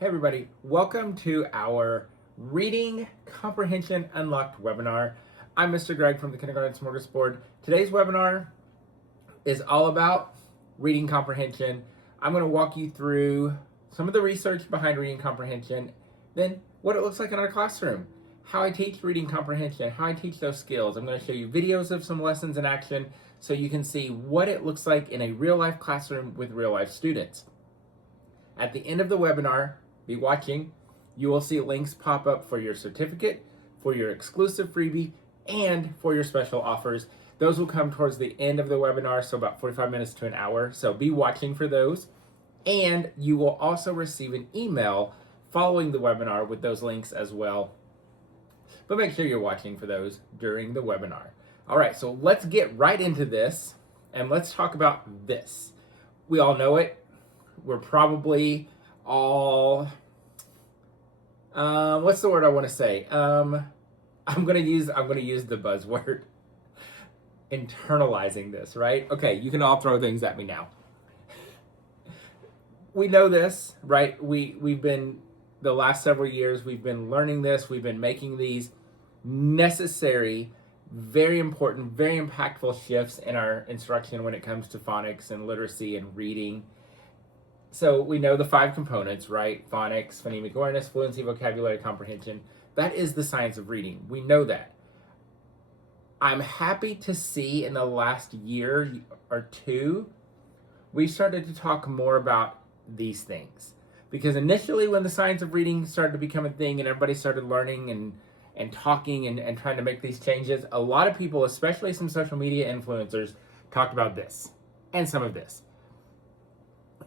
Hey everybody, welcome to our Reading Comprehension Unlocked webinar. I'm Mr. Greg from the Kindergarten Smorgasbord. Today's webinar is all about reading comprehension. I'm going to walk you through some of the research behind reading comprehension, then what it looks like in our classroom, how I teach reading comprehension, how I teach those skills. I'm going to show you videos of some lessons in action so you can see what it looks like in a real-life classroom with real-life students. At the end of the webinar, be watching, you will see links pop up for your certificate, for your exclusive freebie, and for your special offers. Those will come towards the end of the webinar, so about 45 minutes to an hour. So be watching for those. And you will also receive an email following the webinar with those links as well. But make sure you're watching for those during the webinar. All right, so let's get right into this, and let's talk about this. We all know it. We're probably all, what's the word I want to say? I'm gonna use the buzzword. Internalizing this, right? Okay, you can all throw things at me now. We know this, right? We've been, the last several years, we've been learning this. We've been making these necessary, very important, very impactful shifts in our instruction when it comes to phonics and literacy and reading. So we know the 5 components, right? Phonics, phonemic awareness, fluency, vocabulary, comprehension. That is the science of reading. We know that. I'm happy to see in the last year or two, we started to talk more about these things. Because initially when the science of reading started to become a thing and everybody started learning and talking and trying to make these changes, a lot of people, especially some social media influencers, talked about this and some of this.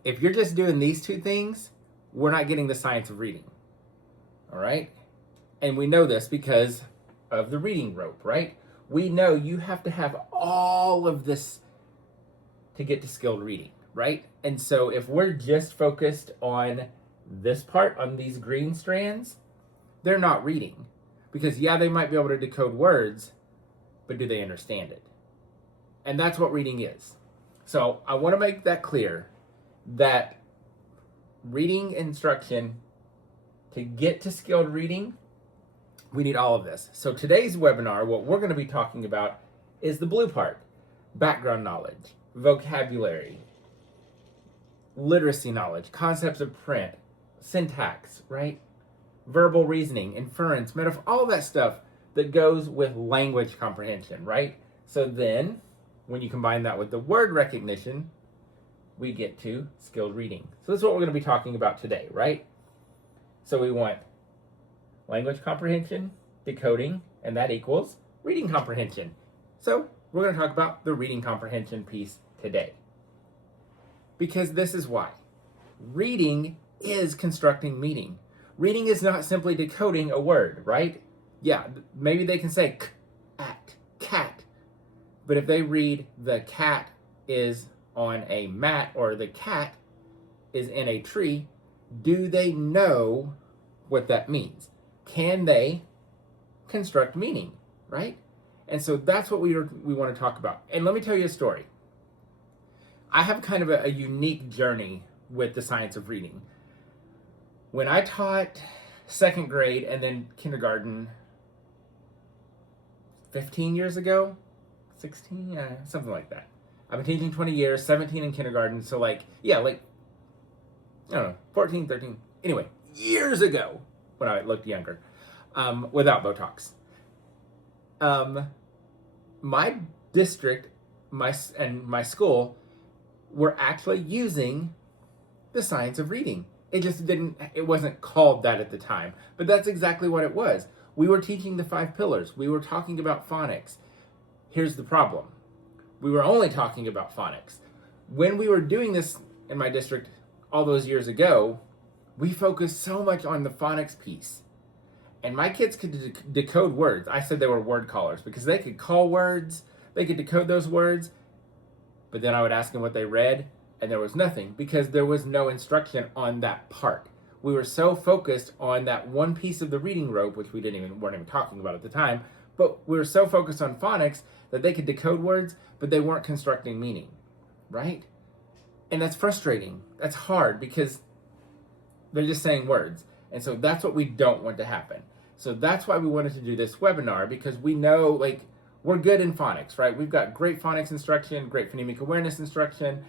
If you're just doing these 2 things, we're not getting the science of reading. All right? And we know this because of the reading rope, right? We know you have to have all of this to get to skilled reading, right? And so if we're just focused on this part, on these green strands, they're not reading. Because yeah, they might be able to decode words, but do they understand it? And that's what reading is. So I want to make that clear, that reading instruction, to get to skilled reading, we need all of this. So today's webinar, what we're going to be talking about is the blue part: background knowledge, vocabulary, literacy knowledge, concepts of print, syntax, right? Verbal reasoning, inference, metaphor, all that stuff that goes with language comprehension, right? So then, when you combine that with the word recognition, we get to skilled reading. So this is what we're going to be talking about today, right? So we want language comprehension, decoding, and that equals reading comprehension. So we're going to talk about the reading comprehension piece today. Because this is why. Reading is constructing meaning. Reading is not simply decoding a word, right? Yeah, maybe they can say k-at, cat. But if they read the cat is on a mat or the cat is in a tree, do they know what that means? Can they construct meaning, right? And so that's what we want to talk about. And let me tell you a story. I have kind of a unique journey with the science of reading. When I taught 2nd grade and then kindergarten 15 years ago, 16, something like that. I've been teaching 20 years, 17 in kindergarten, so I don't know, 14, 13. Anyway, years ago, when I looked younger, without Botox. My district, my school, were actually using the science of reading. It wasn't called that at the time, but that's exactly what it was. We were teaching the 5 pillars. We were talking about phonics. Here's the problem. We were only talking about phonics. When we were doing this in my district all those years ago, we focused so much on the phonics piece. And my kids could decode words. I said they were word callers because they could call words, they could decode those words, but then I would ask them what they read, and there was nothing because there was no instruction on that part. We were so focused on that one piece of the reading rope, which we weren't even talking about at the time, but we were so focused on phonics that they could decode words, but they weren't constructing meaning, right? And that's frustrating. That's hard because They're just saying words. And so that's what we don't want to happen. So that's why we wanted to do this webinar, because we know, like, we're good in phonics, right? We've got great phonics instruction, great phonemic awareness instruction.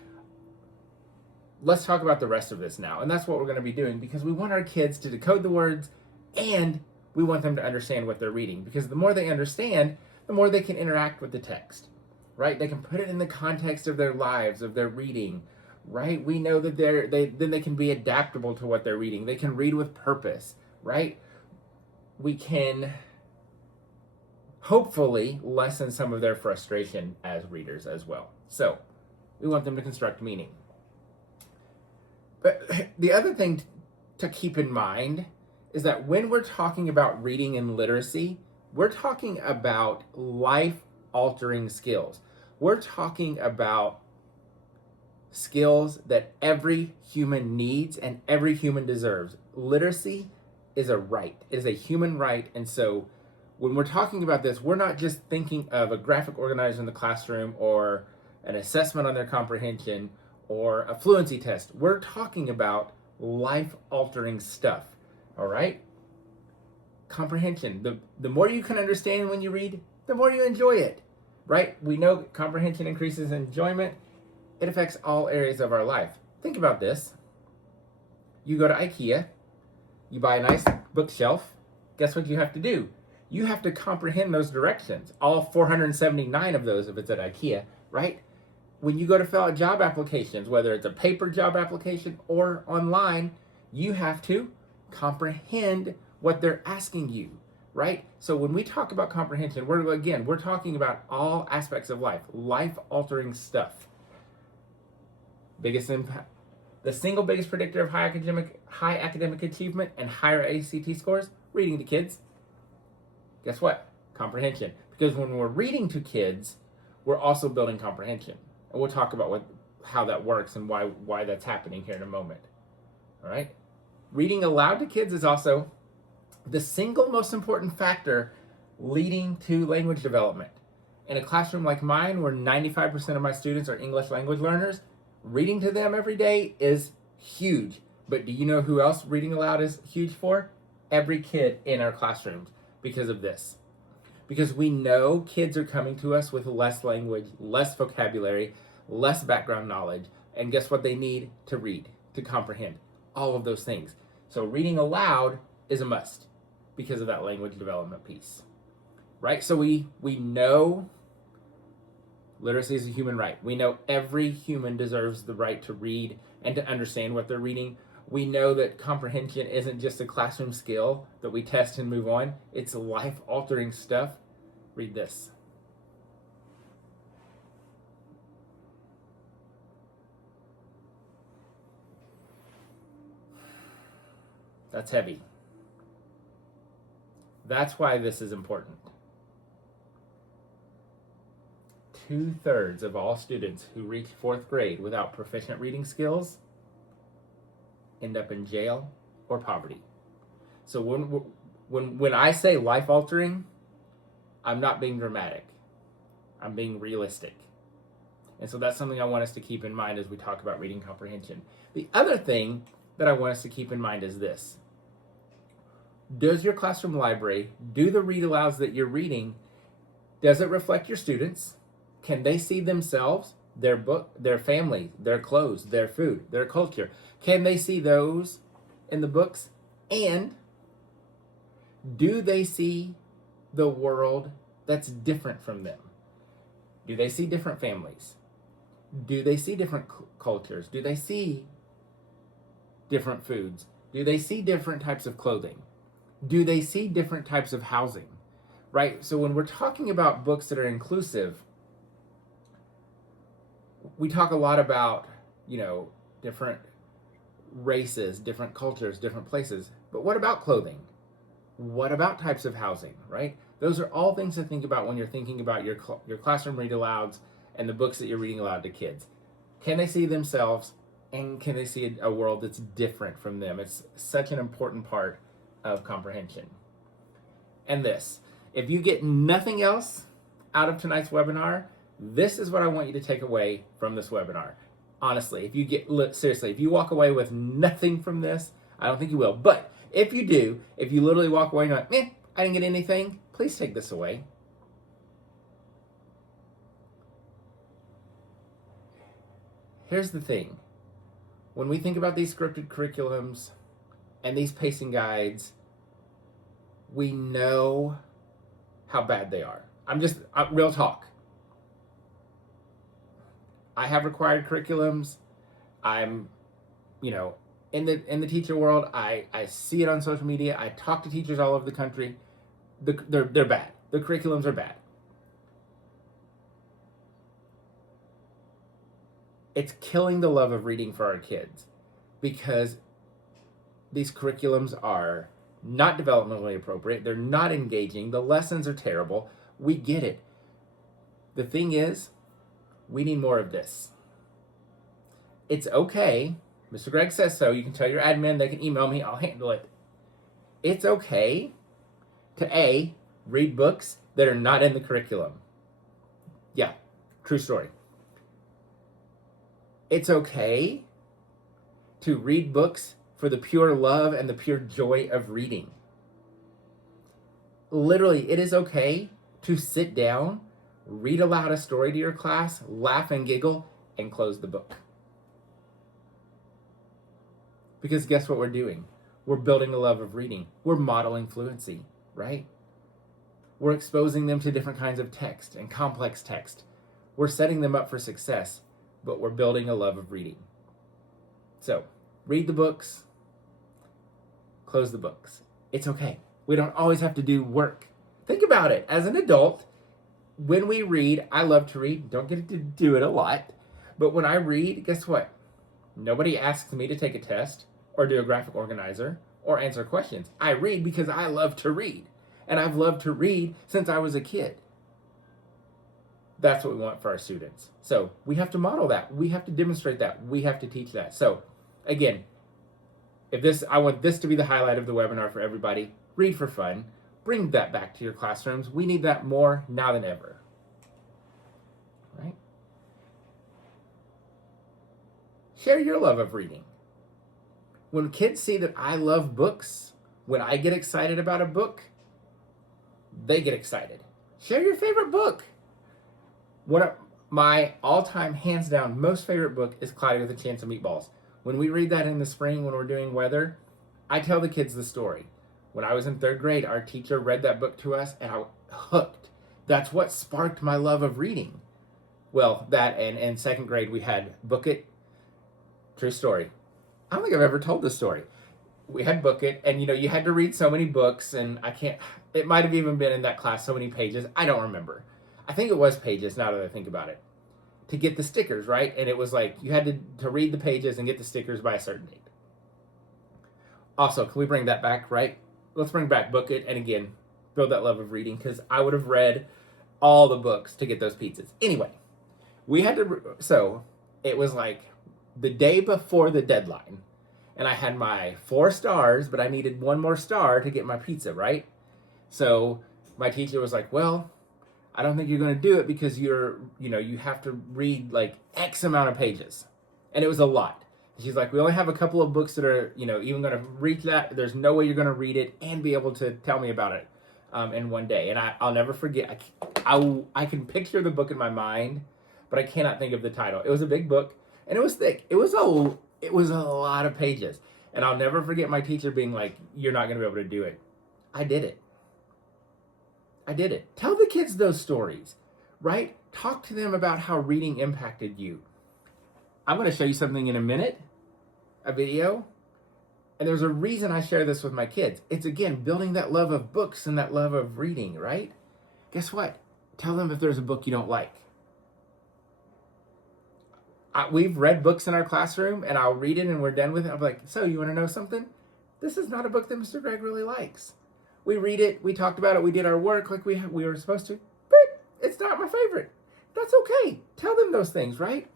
Let's talk about the rest of this now. And that's what we're going to be doing, because we want our kids to decode the words, and we want them to understand what they're reading, because the more they understand, the more they can interact with the text, right? They can put it in the context of their lives, of their reading, right? We know that then they can be adaptable to what they're reading. They can read with purpose, right? We can hopefully lessen some of their frustration as readers as well. So we want them to construct meaning. But the other thing to keep in mind is that when we're talking about reading and literacy, we're talking about life-altering skills. We're talking about skills that every human needs and every human deserves. Literacy is a right. It is a human right. And so when we're talking about this, we're not just thinking of a graphic organizer in the classroom or an assessment on their comprehension or a fluency test. We're talking about life-altering stuff, all right? Comprehension. The more you can understand when you read, the more you enjoy it, right? We know comprehension increases enjoyment. It affects all areas of our life. Think about this. You go to IKEA, you buy a nice bookshelf. Guess what you have to do? You have to comprehend those directions, all 479 of those if it's at IKEA, right? When you go to fill out job applications, whether it's a paper job application or online, you have to comprehend what they're asking you, right? So when we talk about comprehension, we're talking about all aspects of life, life-altering stuff. Biggest impact, the single biggest predictor of high academic achievement and higher ACT scores, reading to kids. Guess what? Comprehension. Because when we're reading to kids, we're also building comprehension. And we'll talk about how that works and why that's happening here in a moment. All right? Reading aloud to kids is also the single most important factor leading to language development. In a classroom like mine, where 95% of my students are English language learners, reading to them every day is huge. But do you know who else reading aloud is huge for? Every kid in our classrooms, because of this. Because we know kids are coming to us with less language, less vocabulary, less background knowledge, and guess what they need to read, to comprehend? All of those things. So reading aloud is a must because of that language development piece, right? So we know literacy is a human right. We know every human deserves the right to read and to understand what they're reading. We know that comprehension isn't just a classroom skill that we test and move on. It's life-altering stuff. Read this. That's heavy. That's why this is important. 2/3 of all students who reach 4th grade without proficient reading skills end up in jail or poverty. So when I say life-altering, I'm not being dramatic. I'm being realistic. And so that's something I want us to keep in mind as we talk about reading comprehension. The other thing that I want us to keep in mind is this. Does your classroom library, do the read alouds that you're reading, does it reflect your students? Can they see themselves, their book, their family, their clothes, their food, their culture? Can they see those in the books? And do they see the world that's different from them? Do they see different families? Do they see different cultures? Do they see different foods? Do they see different types of clothing? Do they see different types of housing? Right? So when we're talking about books that are inclusive, we talk a lot about, different races, different cultures, different places. But what about clothing? What about types of housing, right? Those are all things to think about when you're thinking about your classroom read alouds and the books that you're reading aloud to kids. Can they see themselves, and can they see a world that's different from them? It's such an important part of comprehension. And this, if you get nothing else out of tonight's webinar, this is what I want you to take away from this webinar. Honestly, if you walk away with nothing from this, I don't think you will. But if you do, if you literally walk away and you're like, I didn't get anything, please take this away. Here's the thing. When we think about these scripted curriculums and these pacing guides, we know how bad they are. I'm real talk. I have required curriculums. I'm, in the teacher world, I see it on social media. I talk to teachers all over the country. They're bad. The curriculums are bad. It's killing the love of reading for our kids because these curriculums are not developmentally appropriate. They're not engaging. The lessons are terrible. We get it. The thing is, we need more of this. It's okay. Mr. Greg says so. You can tell your admin. They can email me. I'll handle it. It's okay to read books that are not in the curriculum. Yeah, true story. It's okay to read books for the pure love and the pure joy of reading. Literally, it is okay to sit down, read aloud a story to your class, laugh and giggle, and close the book. Because guess what we're doing? We're building a love of reading. We're modeling fluency, right? We're exposing them to different kinds of text and complex text. We're setting them up for success, but we're building a love of reading. So, read the books, close the books. It's okay. We don't always have to do work. Think about it. As an adult, when we read, I love to read. Don't get to do it a lot. But when I read, guess what? Nobody asks me to take a test or do a graphic organizer or answer questions. I read because I love to read. And I've loved to read since I was a kid. That's what we want for our students. So we have to model that. We have to demonstrate that. We have to teach that. So again, I want this to be the highlight of the webinar for everybody. Read for fun. Bring that back to your classrooms. We need that more now than ever. Right? Share your love of reading. When kids see that I love books, when I get excited about a book, they get excited. Share your favorite book. One of my all-time, hands down, most favorite book is Cloudy with a Chance of Meatballs. When we read that in the spring when we're doing weather, I tell the kids the story. When I was in 3rd grade, our teacher read that book to us, and I was hooked. That's what sparked my love of reading. Well, that and in 2nd grade, we had Book It. True story. I don't think I've ever told this story. We had Book It, and you had to read so many books, and it might have even been in that class so many pages. I don't remember. I think it was pages now that I think about it. To get the stickers, right? And it was like you had to read the pages and get the stickers by a certain date. Also, can we bring that back, right? Let's bring back Book It, and again, build that love of reading, because I would have read all the books to get those pizzas. Anyway, so it was like the day before the deadline, and I had my 4 stars, but I needed 1 more star to get my pizza, right? So my teacher was like, well, I don't think you're going to do it because you have to read like X amount of pages. And it was a lot. She's like, we only have a couple of books that are, even going to reach that. There's no way you're going to read it and be able to tell me about it in one day. And I'll never forget. I can picture the book in my mind, but I cannot think of the title. It was a big book, and it was thick. It was a lot of pages. And I'll never forget my teacher being like, you're not going to be able to do it. I did it. Tell the kids those stories, right? Talk to them about how reading impacted you. I'm going to show you something in a minute, a video, and there's a reason I share this with my kids. It's, again, building that love of books and that love of reading, right? Guess what? Tell them if there's a book you don't like. We've read books in our classroom, and I'll read it, and we're done with it. I'm like, so you want to know something? This is not a book that Mr. Greg really likes. We read it, we talked about it, we did our work like we were supposed to, but it's not my favorite. That's okay. Tell them those things, right?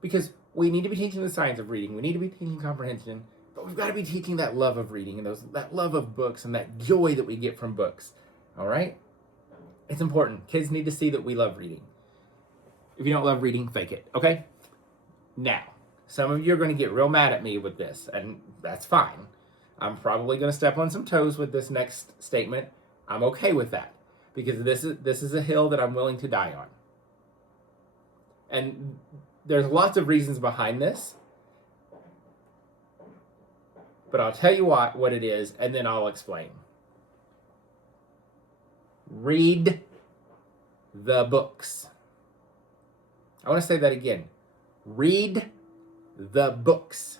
Because we need to be teaching the science of reading. We need to be teaching comprehension, but we've got to be teaching that love of reading and that love of books and that joy that we get from books, all right? It's important. Kids need to see that we love reading. If you don't love reading, fake it, okay? Now, Some of you are going to get real mad at me with this, and that's fine. I'm probably going to step on some toes with this next statement. I'm okay with that because this is a hill that I'm willing to die on. And there's lots of reasons behind this, but I'll tell you what it is, and then I'll explain. Read the books. I want to say that again. Read the books.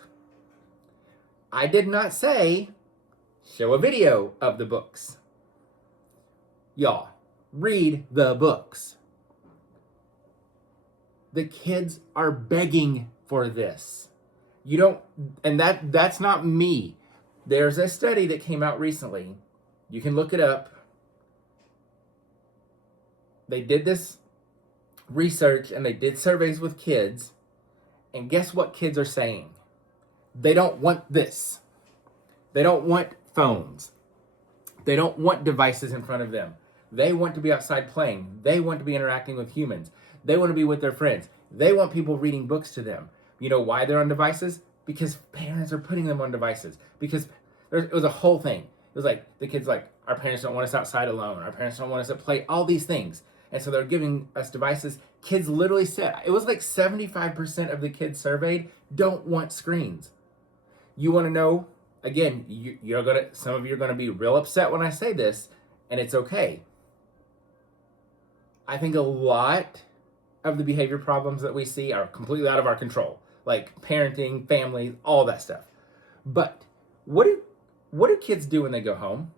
I did not say show a video of the books. Y'all, read the books. The kids are begging for this. You don't, and that's not me. There's a study that came out recently. You can look it up. They did this research and they did surveys with kids. And guess what kids are saying? They don't want this. They don't want phones. They don't want devices in front of them. They want to be outside playing. They want to be interacting with humans. They want to be with their friends. They want people reading books to them. You know why they're on devices? Because parents are putting them on devices. Because it was a whole thing. It was like, the kids like, our parents don't want us outside alone. Our parents don't want us to play, all these things. And so they're giving us devices. Kids literally said, it was like 75% of the kids surveyed don't want screens. You want to know, again, some of you are going to be real upset when I say this, and it's okay. I think a lot of the behavior problems that we see are completely out of our control, like parenting, families, all that stuff. But what do kids do when they go home?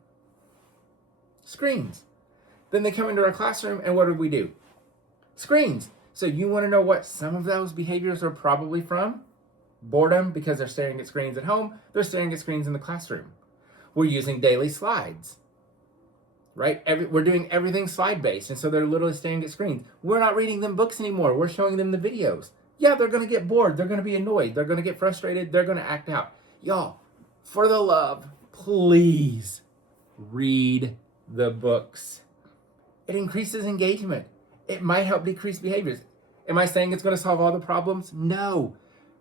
Screens. Then they come into our classroom, and what do? Screens. So you want to know what some of those behaviors are probably from? Boredom, because they're staring at screens at home. They're staring at screens in the classroom. We're using daily slides, right? We're doing everything slide-based, and so they're literally staring at screens. We're not reading them books anymore. We're showing them the videos. Yeah, they're going to get bored. They're going to be annoyed. They're going to get frustrated. They're going to act out. Y'all, for the love, please read the books. It increases engagement. It might help decrease behaviors. Am I saying it's going to solve all the problems? No.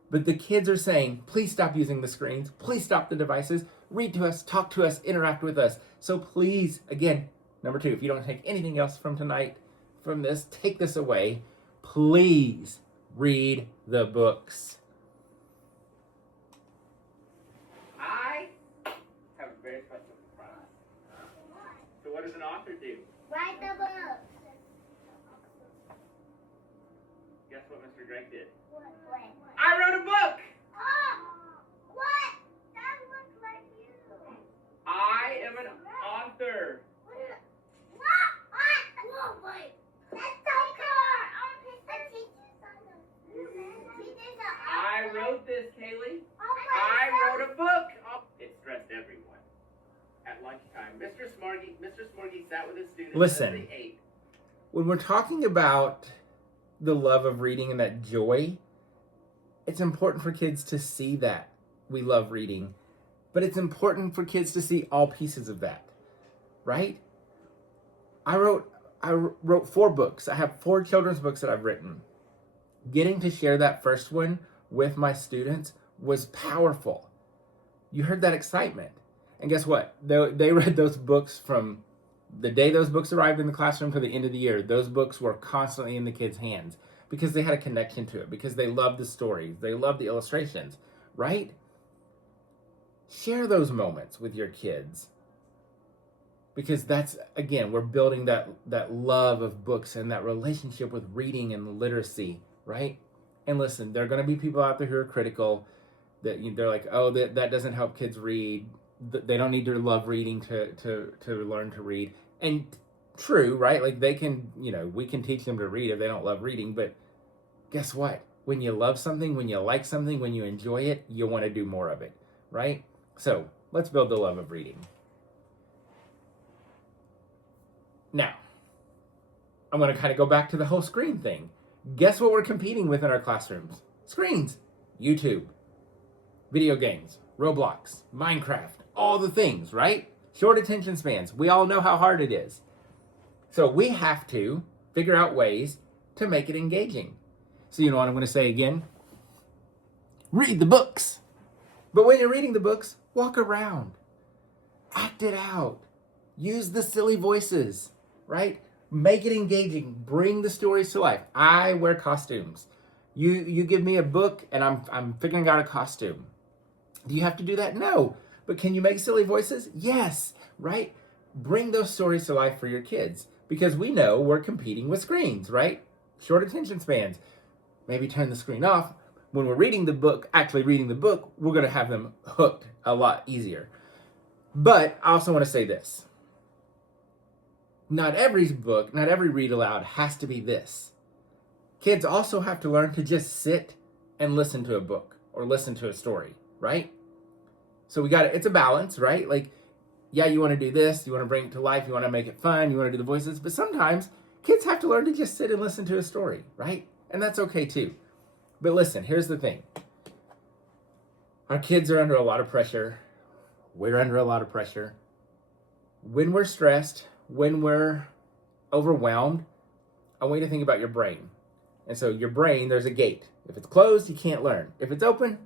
But the kids are saying, please stop using the screens. Please stop the devices. Read to us, talk to us, interact with us. So please, again, number 2, if you don't take anything else from tonight, from this, take this away. Please read the books. I have a very special surprise. So what does an author do? Write the book. Guess what Mr. Drake did? What? I wrote a book! Oh! What? That looks like you. I am an author. What? Whoa, wait. That's so cool. The teacher's on the... I wrote this, Kaylee. Oh, I wrote a book. Oh, it stressed everyone. At lunchtime, Mr. Smorgy sat with his students. Listen, as they ate. When we're talking about the love of reading and that joy, it's important for kids to see that we love reading, but it's important for kids to see all pieces of that, right? I wrote 4 books. I have 4 children's books that I've written. Getting to share that first one with my students was powerful. You heard that excitement. And guess what? They read those books from the day those books arrived in the classroom to the end of the year. Those books were constantly in the kids' hands because they had a connection to it, because they loved the stories, they loved the illustrations, right? Share those moments with your kids, because that's, again, we're building that love of books and that relationship with reading and literacy, right? And listen, there are going to be people out there who are critical, that they're like, oh, that doesn't help kids read. They don't need to love reading to learn to read. And true, right? Like they can, we can teach them to read if they don't love reading. But guess what? When you love something, when you like something, when you enjoy it, you want to do more of it, right? So let's build the love of reading. Now, I'm going to kind of go back to the whole screen thing. Guess what we're competing with in our classrooms? Screens. YouTube. Video games. Roblox. Minecraft. All the things, right? Short attention spans. We all know how hard it is. So we have to figure out ways to make it engaging. So you know what I'm going to say again? read the books. But when you're reading the books, walk around, act it out, use the silly voices, right? Make it engaging, bring the stories to life. I wear costumes. You give me a book and I'm figuring out a costume. Do you have to do that? No. But can you make silly voices? Yes, right? Bring those stories to life for your kids because we know we're competing with screens, right? Short attention spans. Maybe turn the screen off. When we're reading the book, actually reading the book, we're going to have them hooked a lot easier. But I also want to say this. Not every book, not every read aloud has to be this. Kids also have to learn to just sit and listen to a book or listen to a story, right? So it's a balance, right? Like, yeah, you want to do this, you want to bring it to life, you want to make it fun, you want to do the voices, but sometimes kids have to learn to just sit and listen to a story, right? And that's okay too. But listen, here's the thing. Our kids are under a lot of pressure. We're under a lot of pressure. When we're stressed, when we're overwhelmed, I want you to think about your brain. And so your brain, there's a gate. If it's closed, you can't learn. If it's open,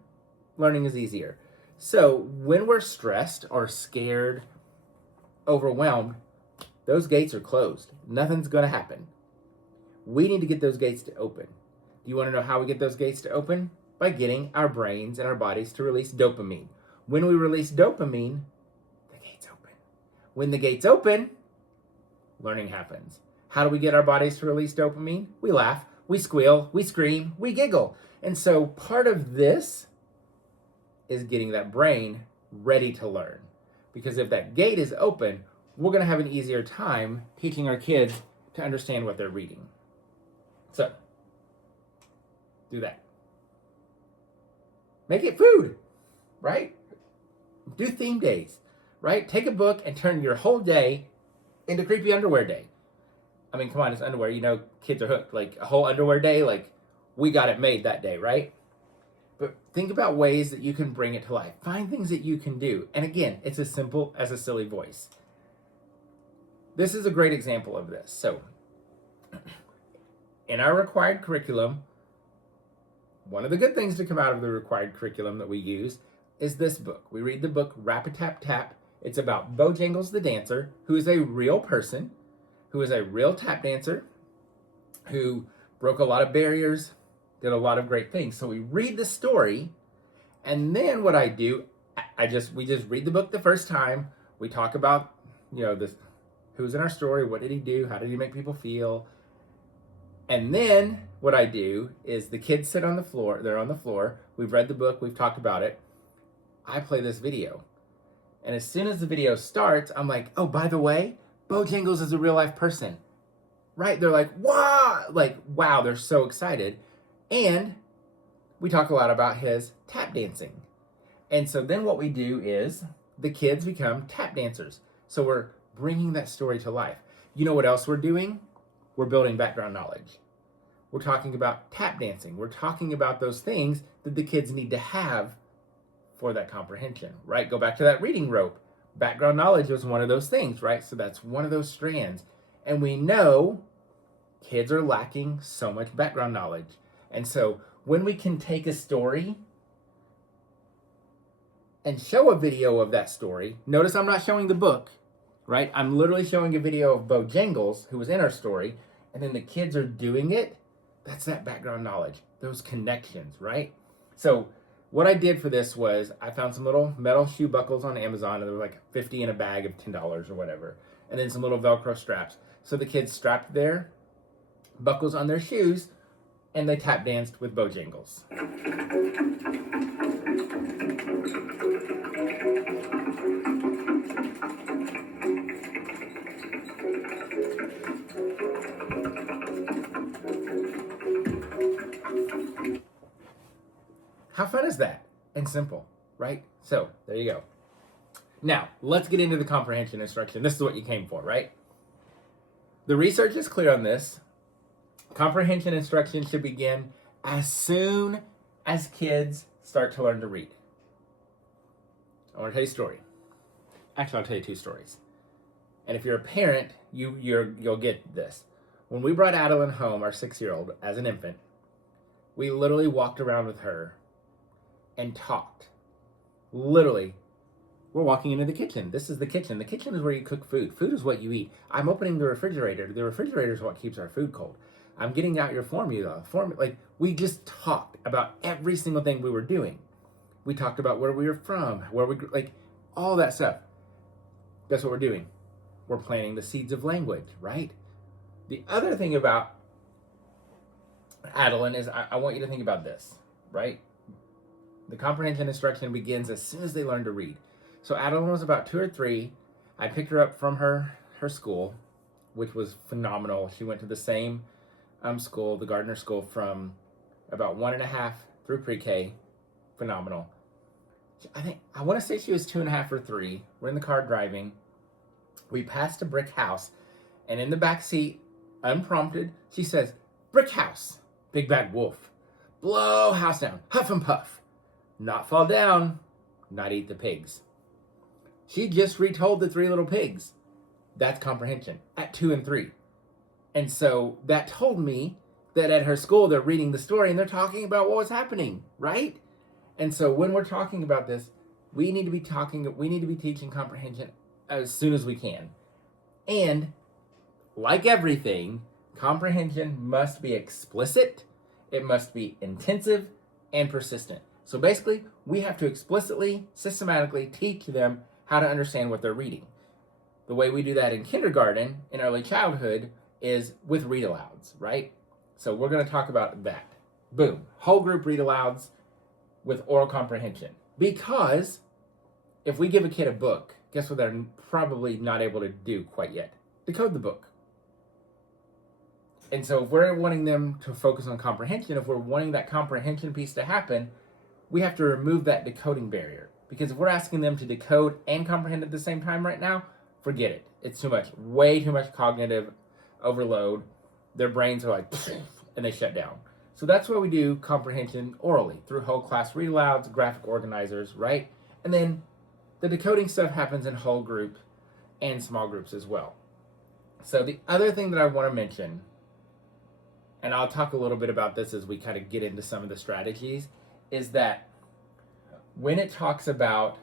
learning is easier. So when we're stressed or scared, overwhelmed, those gates are closed. Nothing's going to happen. We need to get those gates to open. Do you want to know how we get those gates to open? By getting our brains and our bodies to release dopamine. When we release dopamine, the gates open. When the gates open, learning happens. How do we get our bodies to release dopamine? We laugh, we squeal, we scream, we giggle. And so part of this is getting that brain ready to learn. Because if that gate is open, we're going to have an easier time teaching our kids to understand what they're reading. So, do that. Make it food, right? Do theme days, right? Take a book and turn your whole day into Creepy Underwear Day. I mean, come on, it's underwear. You know, kids are hooked. Like, a whole underwear day, like, we got it made that day, right? But think about ways that you can bring it to life. Find things that you can do. And again, it's as simple as a silly voice. This is a great example of this. So, in our required curriculum, one of the good things to come out of the required curriculum that we use is this book. We read the book Rap-a-Tap-Tap. It's about Bojangles the dancer, who is a real person, who is a real tap dancer, who broke a lot of barriers, did a lot of great things. So we read the story, and then what I do, we just read the book the first time. We talk about, this, who's in our story, what did he do, how did he make people feel, and then what I do is the kids sit on the floor. They're on the floor. We've read the book. We've talked about it. I play this video. And as soon as the video starts, I'm like, oh, by the way, Bojangles is a real life person. Right? They're like, wow. Like, wow, they're so excited. And we talk a lot about his tap dancing. And so then what we do is the kids become tap dancers. So we're bringing that story to life. You know what else we're doing? We're building background knowledge. We're talking about tap dancing. We're talking about those things that the kids need to have for that comprehension, right? Go back to that reading rope. Background knowledge was one of those things, right? So that's one of those strands. And we know kids are lacking so much background knowledge. And so when we can take a story and show a video of that story, notice I'm not showing the book, right? I'm literally showing a video of Bojangles, who was in our story, and then the kids are doing it. That's that background knowledge, those connections, right? So what I did for this was I found some little metal shoe buckles on Amazon, and they were like 50 in a bag of $10 or whatever, and then some little Velcro straps. So the kids strapped their buckles on their shoes, and they tap danced with Bojangles. How fun is that? And simple, right? So, there you go. Now, let's get into the comprehension instruction. This is what you came for, right? The research is clear on this. Comprehension instruction should begin as soon as kids start to learn to read. I want to tell you a story. Actually, I'll tell you two stories. And if you're a parent, you'll get this. When we brought Adeline home, our 6-year-old, as an infant, we literally walked around with her and talked. Literally, we're walking into the kitchen. This is the kitchen. The kitchen is where you cook food. Food is what you eat. I'm opening the refrigerator. The refrigerator is what keeps our food cold. I'm getting out your formula. Like, we just talked about every single thing we were doing. We talked about where we were from, like, all that stuff. Guess what we're doing? We're planting the seeds of language, right? The other thing about Adeline is I want you to think about this, right? The comprehension instruction begins as soon as they learn to read. So Adeline was about 2 or 3. I picked her up from her school, which was phenomenal. She went to the same school, the Gardner School, from about 1.5 through pre-K. Phenomenal. I want to say she was 2.5 or 3. We're in the car driving. We passed a brick house, and in the back seat, unprompted, she says, "Brick house, big bad wolf. Blow house down, huff and puff. Not fall down, not eat the pigs." She just retold the 3 little pigs. That's comprehension at 2 and 3. And so that told me that at her school, they're reading the story and they're talking about what was happening, right? And so when we're talking about this, we need to be teaching comprehension as soon as we can. And like everything, comprehension must be explicit, it must be intensive, and persistent. So basically, we have to explicitly, systematically teach them how to understand what they're reading. The way we do that in kindergarten, in early childhood, is with read-alouds, right? So we're going to talk about that. Boom. Whole group read-alouds with oral comprehension. Because if we give a kid a book, guess what they're probably not able to do quite yet? Decode the book. And so if we're wanting them to focus on comprehension, if we're wanting that comprehension piece to happen, we have to remove that decoding barrier. Because if we're asking them to decode and comprehend at the same time right now, forget it. It's too much, way too much cognitive overload. Their brains are like, and they shut down. So that's why we do comprehension orally, through whole class read-alouds, graphic organizers, right? And then the decoding stuff happens in whole group and small groups as well. So the other thing that I want to mention, and I'll talk a little bit about this as we kind of get into some of the strategies, is that when it talks about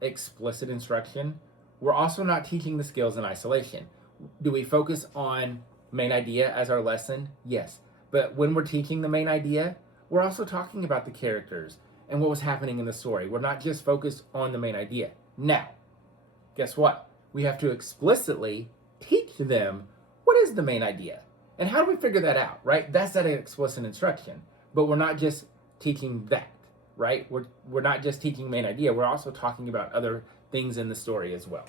explicit instruction, we're also not teaching the skills in isolation. Do we focus on main idea as our lesson? Yes. But when we're teaching the main idea, we're also talking about the characters and what was happening in the story. We're not just focused on the main idea. Now, guess what? We have to explicitly teach them what is the main idea and how do we figure that out, right? That's that explicit instruction. But we're not just teaching that, right? We're not just teaching main idea. We're also talking about other things in the story as well.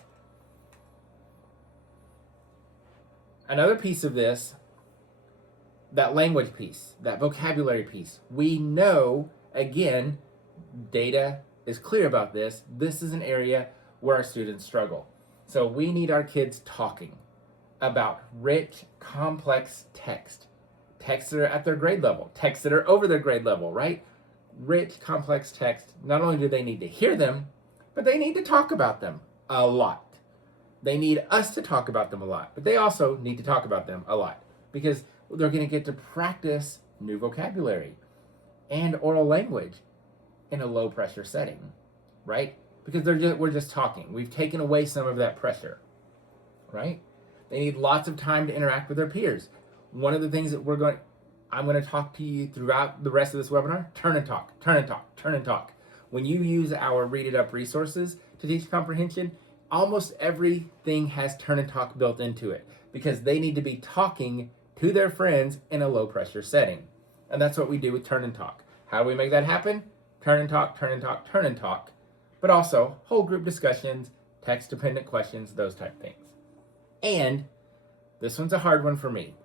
Another piece of this, that language piece, that vocabulary piece, we know, again, data is clear about this. This is an area where our students struggle. So we need our kids talking about rich, complex text. Texts that are at their grade level, texts that are over their grade level, right? Rich, complex text. Not only do they need to hear them, but they need to talk about them a lot. They need us to talk about them a lot, but they also need to talk about them a lot because they're going to get to practice new vocabulary and oral language in a low pressure setting, right? Because we're just talking. We've taken away some of that pressure, right? They need lots of time to interact with their peers. One of the things that I'm going to talk to you throughout the rest of this webinar, turn and talk, turn and talk, turn and talk. When you use our Read It Up resources to teach comprehension, almost everything has turn and talk built into it because they need to be talking to their friends in a low pressure setting. And that's what we do with turn and talk. How do we make that happen? Turn and talk, turn and talk, turn and talk. But also whole group discussions, text dependent questions, those type things. And this one's a hard one for me.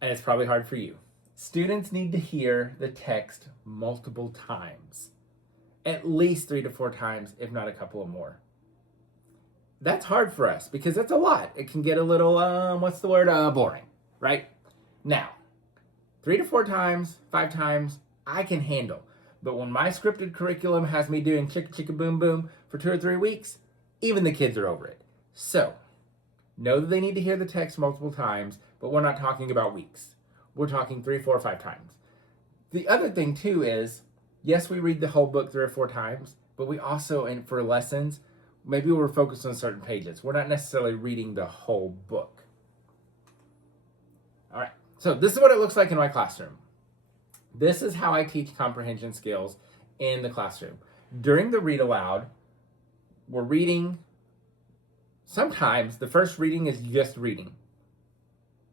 And it's probably hard for you. Students need to hear the text multiple times. At least 3 to 4 times, if not a couple of more. That's hard for us because that's a lot. It can get a little, boring, right? Now, 3 to 4 times, 5 times, I can handle. But when my scripted curriculum has me doing chicka chicka boom boom for 2 or 3 weeks, even the kids are over it. So, know that they need to hear the text multiple times, but we're not talking about weeks. We're talking 3, 4, 5 times. The other thing too is, yes, we read the whole book 3 or 4 times, but we also, and for lessons, maybe we're focused on certain pages. We're not necessarily reading the whole book. All right, so this is what it looks like in my classroom. This is how I teach comprehension skills in the classroom. During the read aloud, we're reading. Sometimes the first reading is just reading.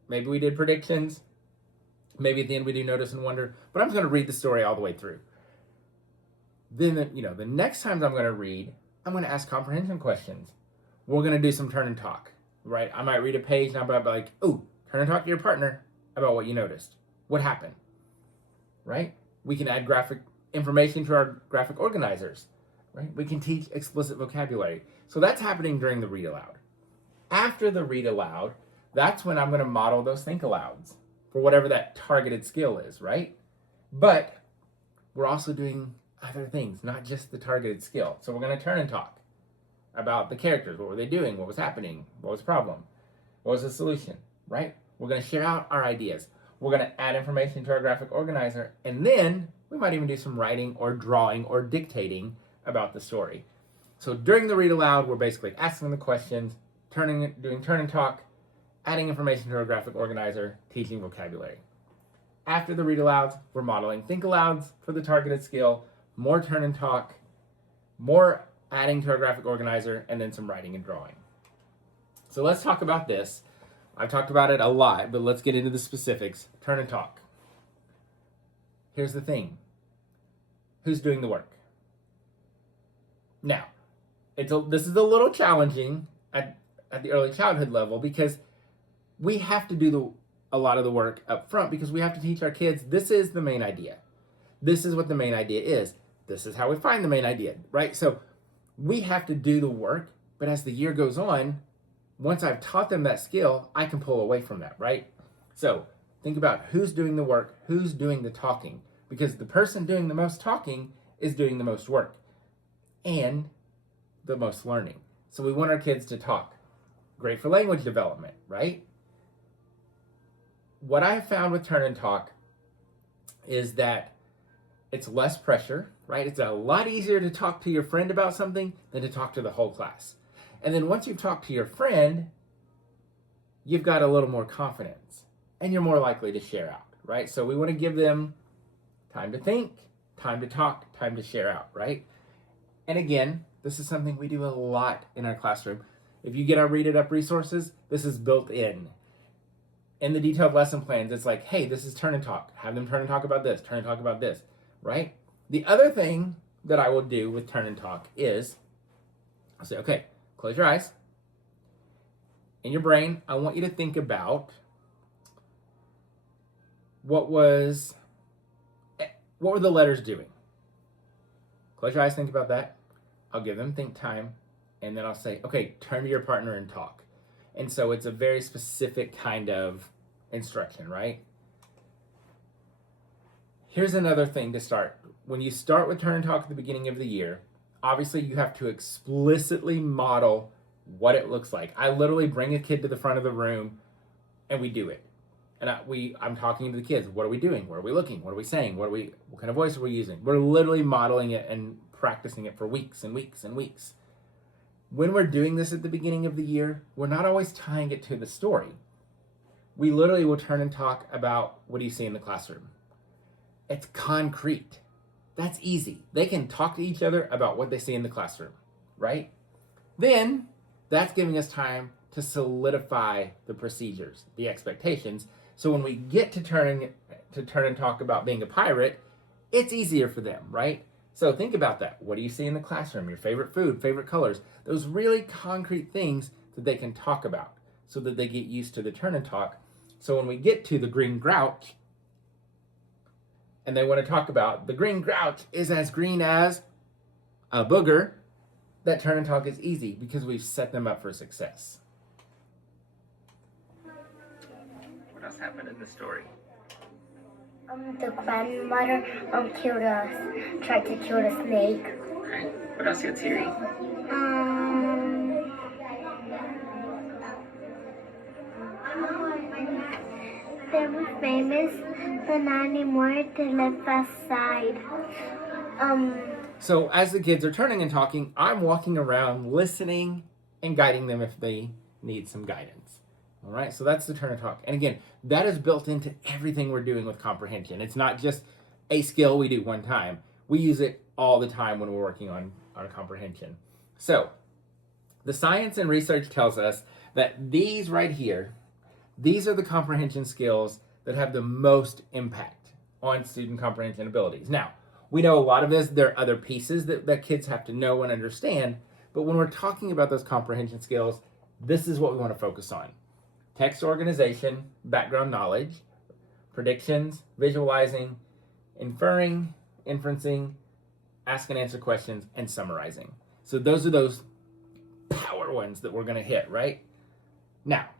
Maybe we did predictions. Maybe at the end we do notice and wonder, but I'm just going to read the story all the way through. Then, the next time I'm going to read, I'm going to ask comprehension questions. We're going to do some turn and talk, right? I might read a page and I'll be like, oh, turn and talk to your partner about what you noticed. What happened, right? We can add graphic information to our graphic organizers, right? We can teach explicit vocabulary. So that's happening during the read aloud. After the read aloud, that's when I'm going to model those think alouds for whatever that targeted skill is, right? But we're also doing other things, not just the targeted skill. So we're going to turn and talk about the characters. What were they doing? What was happening? What was the problem? What was the solution, right? We're going to share out our ideas. We're going to add information to our graphic organizer, and then we might even do some writing or drawing or dictating about the story. So during the read aloud, we're basically asking the questions, doing turn and talk, adding information to our graphic organizer, teaching vocabulary. After the read alouds, we're modeling think alouds for the targeted skill, more turn and talk, more adding to our graphic organizer, and then some writing and drawing. So let's talk about this. I've talked about it a lot, but let's get into the specifics. Turn and talk. Here's the thing. Who's doing the work? Now, this is a little challenging at the early childhood level because we have to do a lot of the work up front because we have to teach our kids this is the main idea. This is what the main idea is. This is how we find the main idea, right? So we have to do the work, but as the year goes on, once I've taught them that skill, I can pull away from that, right? So think about who's doing the work, who's doing the talking, because the person doing the most talking is doing the most work and the most learning. So we want our kids to talk. Great for language development, right? What I have found with turn and talk is that it's less pressure, right? It's a lot easier to talk to your friend about something than to talk to the whole class. And then once you've talked to your friend, you've got a little more confidence and you're more likely to share out, right? So we want to give them time to think, time to talk, time to share out, right? And again, this is something we do a lot in our classroom. If you get our Read It Up resources, this is built in. In the detailed lesson plans, it's like, hey, this is turn and talk. Have them turn and talk about this, turn and talk about this, right? The other thing that I will do with turn and talk is I'll say, okay, close your eyes. In your brain, I want you to think about what were the letters doing? Close your eyes, think about that. I'll give them think time, and then I'll say, okay, turn to your partner and talk. And so it's a very specific kind of instruction, right? Here's another thing to start. When you start with turn and talk at the beginning of the year, obviously you have to explicitly model what it looks like. I literally bring a kid to the front of the room and we do it. And I'm talking to the kids. What are we doing? Where are we looking? What are we saying? What kind of voice are we using? We're literally modeling it and practicing it for weeks and weeks and weeks. When we're doing this at the beginning of the year, we're not always tying it to the story. We literally will turn and talk about what do you see in the classroom. It's concrete. That's easy. They can talk to each other about what they see in the classroom, right? Then that's giving us time to solidify the procedures, the expectations. So when we get to turn and talk about being a pirate, it's easier for them, right? So think about that. What do you see in the classroom? Your favorite food, favorite colors, those really concrete things that they can talk about so that they get used to the turn and talk. So when we get to the green grouch, and they want to talk about the green grouch is as green as a booger, that turn and talk is easy because we've set them up for success. What else happened in the story? The grandmother tried to kill the snake. Okay. What else you Thierry? they were famous, but not anymore. They live outside. So as the kids are turning and talking, I'm walking around listening and guiding them if they need some guidance. All right, so that's the turn and talk. And again, that is built into everything we're doing with comprehension. It's not just a skill we do one time. We use it all the time when we're working on our comprehension. So the science and research tells us that these right here, these are the comprehension skills that have the most impact on student comprehension abilities. Now, we know a lot of this. There are other pieces that kids have to know and understand. But when we're talking about those comprehension skills, this is what we want to focus on. Text organization, background knowledge, predictions, visualizing, inferring, inferencing, ask and answer questions, and summarizing. So those are those power ones that we're going to hit, right? Now,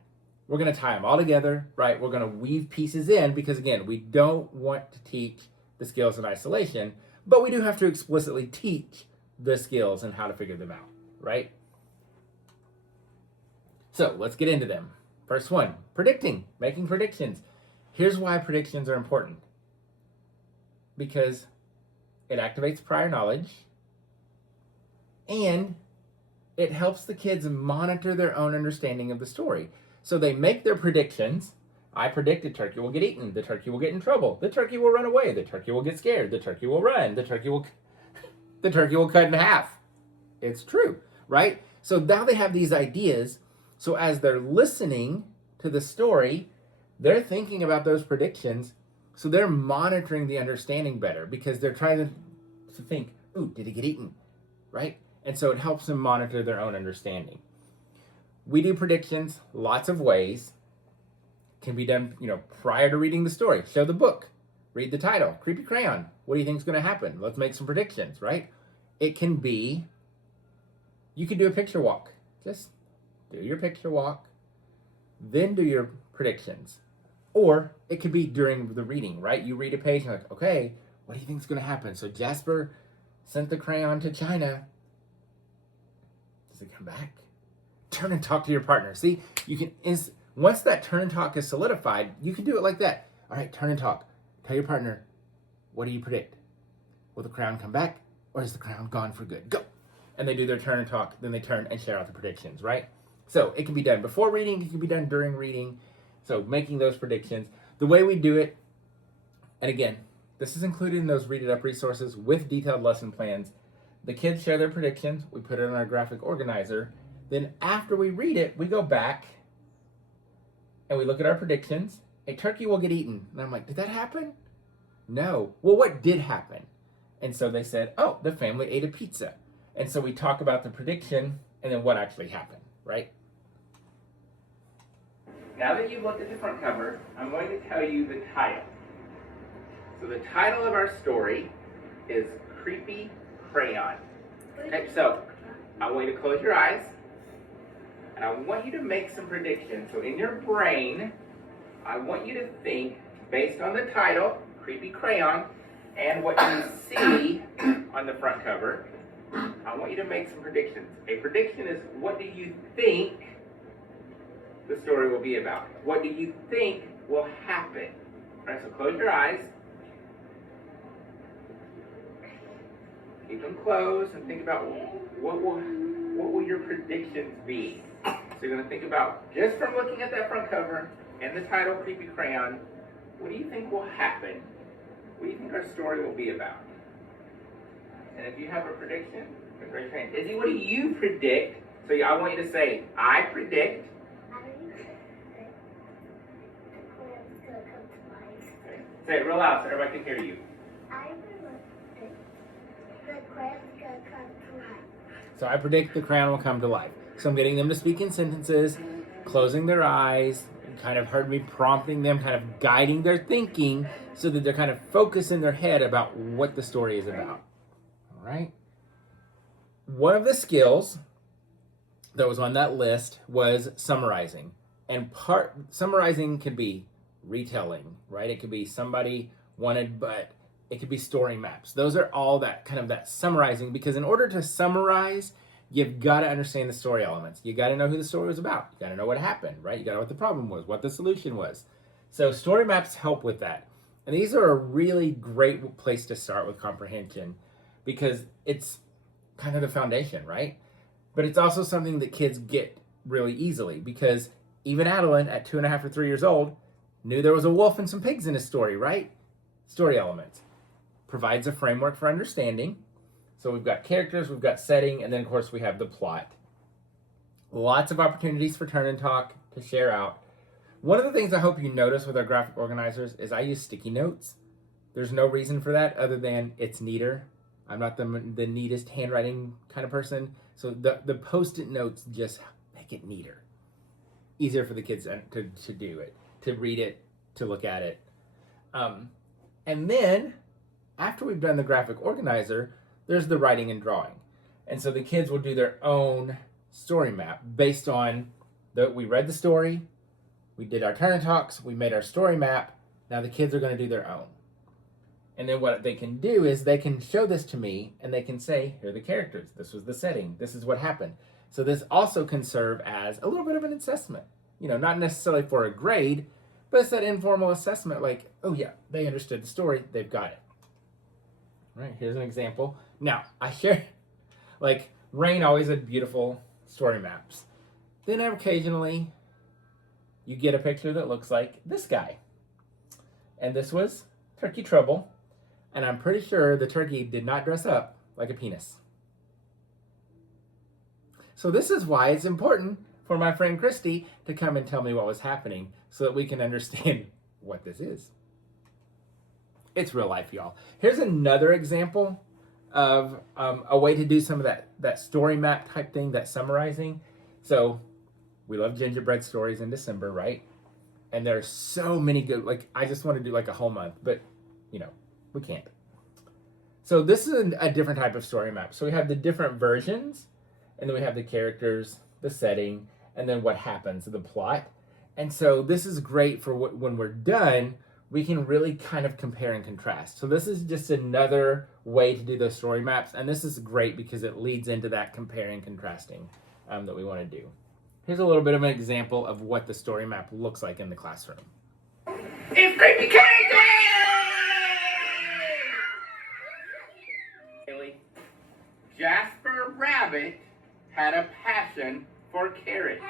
we're going to tie them all together, right? We're going to weave pieces in because, again, we don't want to teach the skills in isolation, but we do have to explicitly teach the skills and how to figure them out, right? So let's get into them. First one, predicting, making predictions. Here's why predictions are important. Because it activates prior knowledge and it helps the kids monitor their own understanding of the story. So they make their predictions. I predict the turkey will get eaten. The turkey will get in trouble. The turkey will run away. The turkey will get scared. The turkey will run. The turkey will cut in half. It's true, right? So now they have these ideas. So as they're listening to the story, they're thinking about those predictions. So they're monitoring the understanding better because they're trying to think, ooh, did it get eaten, right? And so it helps them monitor their own understanding. We do predictions lots of ways. Can be done, prior to reading the story. Show the book. Read the title. Creepy crayon. What do you think is going to happen? Let's make some predictions, right? It can be, you can do a picture walk. Just do your picture walk, then do your predictions. Or it could be during the reading, right? You read a page and you're like, okay, what do you think is going to happen? So Jasper sent the crayon to China. Does it come back? Turn and talk to your partner. See, you can once that turn and talk is solidified, you can do it like that. All right, turn and talk. Tell your partner, what do you predict? Will the crayon come back or is the crayon gone for good? Go. And they do their turn and talk, then they turn and share out the predictions, right? So it can be done before reading, it can be done during reading. So making those predictions. The way we do it, and again, this is included in those Read It Up resources with detailed lesson plans. The kids share their predictions, we put it on our graphic organizer. Then after we read it, we go back and we look at our predictions. A turkey will get eaten. And I'm like, did that happen? No. Well, what did happen? And so they said, oh, the family ate a pizza. And so we talk about the prediction and then what actually happened, right? Now that you've looked at the front cover, I'm going to tell you the title. So the title of our story is Creepy Crayon. Okay, so I want you to close your eyes. And I want you to make some predictions. So in your brain, I want you to think, based on the title, Creepy Crayon, and what you see on the front cover, I want you to make some predictions. A prediction is, what do you think the story will be about? What do you think will happen? All right, so close your eyes. Keep them closed and think about what will your predictions be? So you're going to think about, just from looking at that front cover and the title, Creepy Crayon, what do you think will happen? What do you think our story will be about? And if you have a prediction, raise your hand. Izzy, what do you predict? So I want you to say, I predict. Okay. Say it real loud so everybody can hear you. I predict the crayon's gonna come to life. So I predict the crayon will come to life. So I'm getting them to speak in sentences, closing their eyes, kind of heard me prompting them, kind of guiding their thinking so that they're kind of focused in their head about what the story is about. All right? One of the skills that was on that list was summarizing. And summarizing can be retelling, right? It could be somebody wanted, but it could be story maps. Those are all that kind of that summarizing, because in order to summarize, you've got to understand the story elements. You got to know who the story was about. You got to know what happened, right? You got to know what the problem was, what the solution was. So story maps help with that. And these are a really great place to start with comprehension because it's kind of the foundation, right? But it's also something that kids get really easily because even Adeline at 2.5 or 3 years old knew there was a wolf and some pigs in his story, right? Story elements. Provides a framework for understanding. So we've got characters, we've got setting, and then of course we have the plot. Lots of opportunities for turn and talk to share out. One of the things I hope you notice with our graphic organizers is I use sticky notes. There's no reason for that other than it's neater. I'm not the neatest handwriting kind of person. So the post-it notes just make it neater. Easier for the kids to do it, to read it, to look at it. And then, after we've done the graphic organizer, there's the writing and drawing. And so the kids will do their own story map based on we read the story, we did our turn and talks, we made our story map. Now the kids are going to do their own. And then what they can do is they can show this to me and they can say, here are the characters. This was the setting. This is what happened. So this also can serve as a little bit of an assessment. Not necessarily for a grade, but it's that informal assessment like, oh yeah, they understood the story. They've got it. All right, here's an example. Now, I share, Rain always had beautiful story maps. Then occasionally you get a picture that looks like this guy. And this was Turkey Trouble. And I'm pretty sure the turkey did not dress up like a penis. So this is why it's important for my friend Christy to come and tell me what was happening so that we can understand what this is. It's real life, y'all. Here's another example of a way to do some of that story map type thing, that summarizing. So we love gingerbread stories in December, right? And there's so many good, I just want to do a whole month, but we can't. So this is a different type of story map. So we have the different versions, and then we have the characters, the setting, and then what happens, the plot. And so this is great for when we're done, we can really kind of compare and contrast. So this is just another way to do those story maps, and this is great because it leads into that comparing and contrasting that we want to do. Here's a little bit of an example of what the story map looks like in the classroom. It's Baby Candy! Jasper Rabbit had a passion for carrots.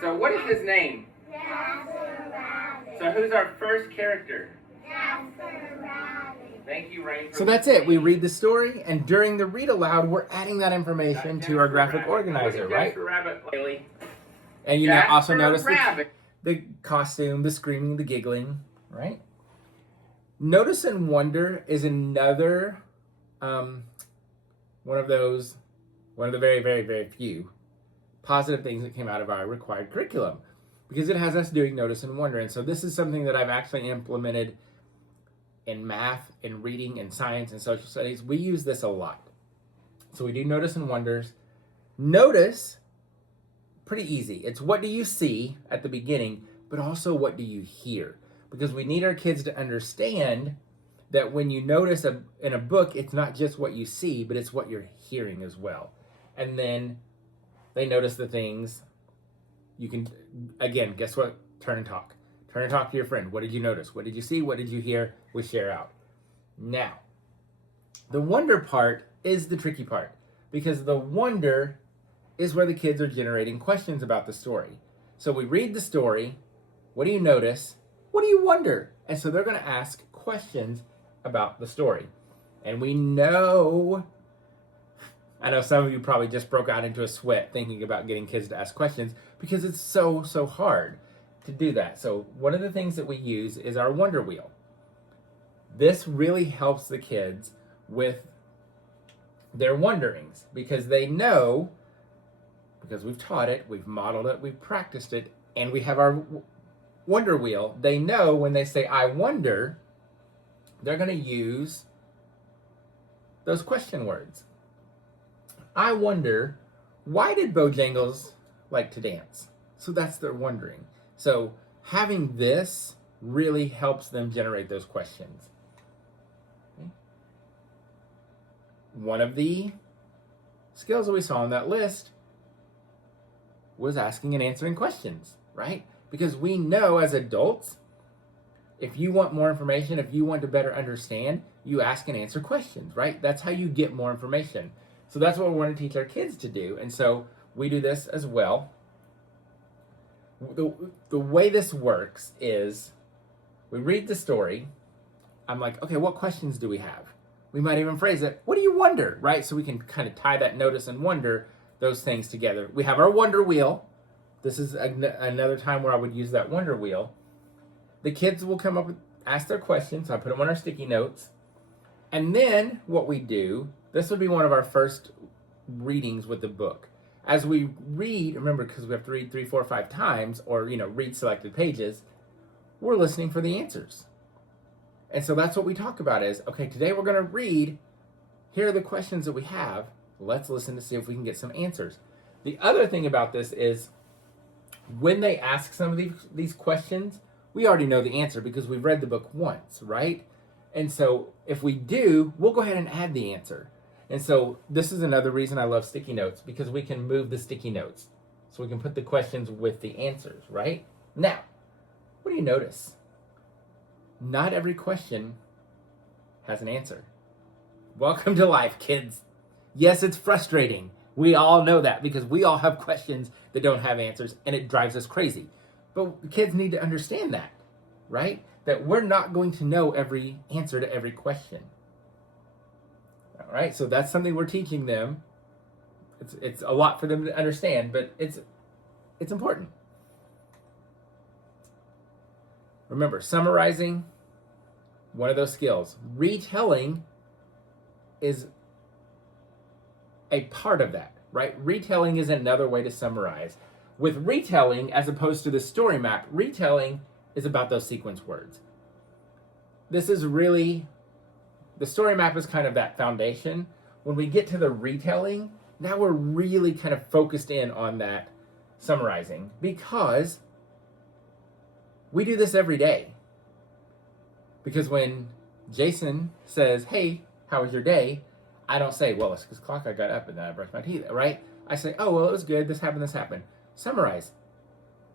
So what is his name? Jasper Rabbit. So who's our first character? Jasper Rabbit. Thank you, Rain. So that's it. We read the story, and during the read aloud, we're adding that information to our graphic organizer, right? And you also notice the costume, the screaming, the giggling, right? Notice and wonder is another one of the very, very, very few positive things that came out of our required curriculum, because it has us doing notice and wonder. And so this is something that I've actually implemented in math, in reading, in science, and social studies. We use this a lot. So we do notice and wonders. Notice, pretty easy. It's what do you see at the beginning, but also what do you hear? Because we need our kids to understand that when you notice in a book, it's not just what you see, but it's what you're hearing as well. And then they notice the things. You can, again, guess what? Turn and talk. Turn and talk to your friend. What did you notice? What did you see? What did you hear? We share out. Now, the wonder part is the tricky part, because the wonder is where the kids are generating questions about the story. So we read the story. What do you notice? What do you wonder? And so they're going to ask questions about the story. And we know, I know some of you probably just broke out into a sweat thinking about getting kids to ask questions, because it's so hard to do that. So one of the things that we use is our wonder wheel. This really helps the kids with their wonderings, because they know, because we've taught it, we've modeled it, we've practiced it, and we have our wonder wheel. They know when they say, I wonder, they're going to use those question words. I wonder, why did Bojangles like to dance? So that's their wondering. So having this really helps them generate those questions. Okay. One of the skills that we saw on that list was asking and answering questions, right? Because we know as adults, if you want more information, if you want to better understand, you ask and answer questions, right? That's how you get more information. So that's what we want to teach our kids to do. And so we do this as well. The way this works is we read the story. I'm like, okay, what questions do we have? We might even phrase it, what do you wonder, right? So we can kind of tie that notice and wonder, those things together. We have our wonder wheel. This is another time where I would use that wonder wheel. The kids will come up and ask their questions. I put them on our sticky notes. And then what we do, this would be one of our first readings with the book. As we read, remember, because we have to read 3, 4, 5 times, or, read selected pages, we're listening for the answers. And so that's what we talk about is, okay, today we're going to read. Here are the questions that we have. Let's listen to see if we can get some answers. The other thing about this is when they ask some of these questions, we already know the answer because we've read the book once, right? And so if we do, we'll go ahead and add the answer. And so this is another reason I love sticky notes, because we can move the sticky notes. So we can put the questions with the answers, right? Now, what do you notice? Not every question has an answer. Welcome to life, kids. Yes, it's frustrating. We all know that because we all have questions that don't have answers, and it drives us crazy. But kids need to understand that, right? That we're not going to know every answer to every question. All right, so that's something we're teaching them. It's a lot for them to understand, but it's important. Remember, summarizing, one of those skills. Retelling is a part of that, right? Retelling is another way to summarize. With retelling, as opposed to the story map, retelling is about those sequence words. This is really, the story map is kind of that foundation. When we get to the retelling, now we're really kind of focused in on that summarizing, because we do this every day. Because when Jason says, hey, how was your day? I don't say, well, it's 6 o'clock, I got up and then I brushed my teeth, right? I say, oh, well, it was good, this happened, this happened. Summarize.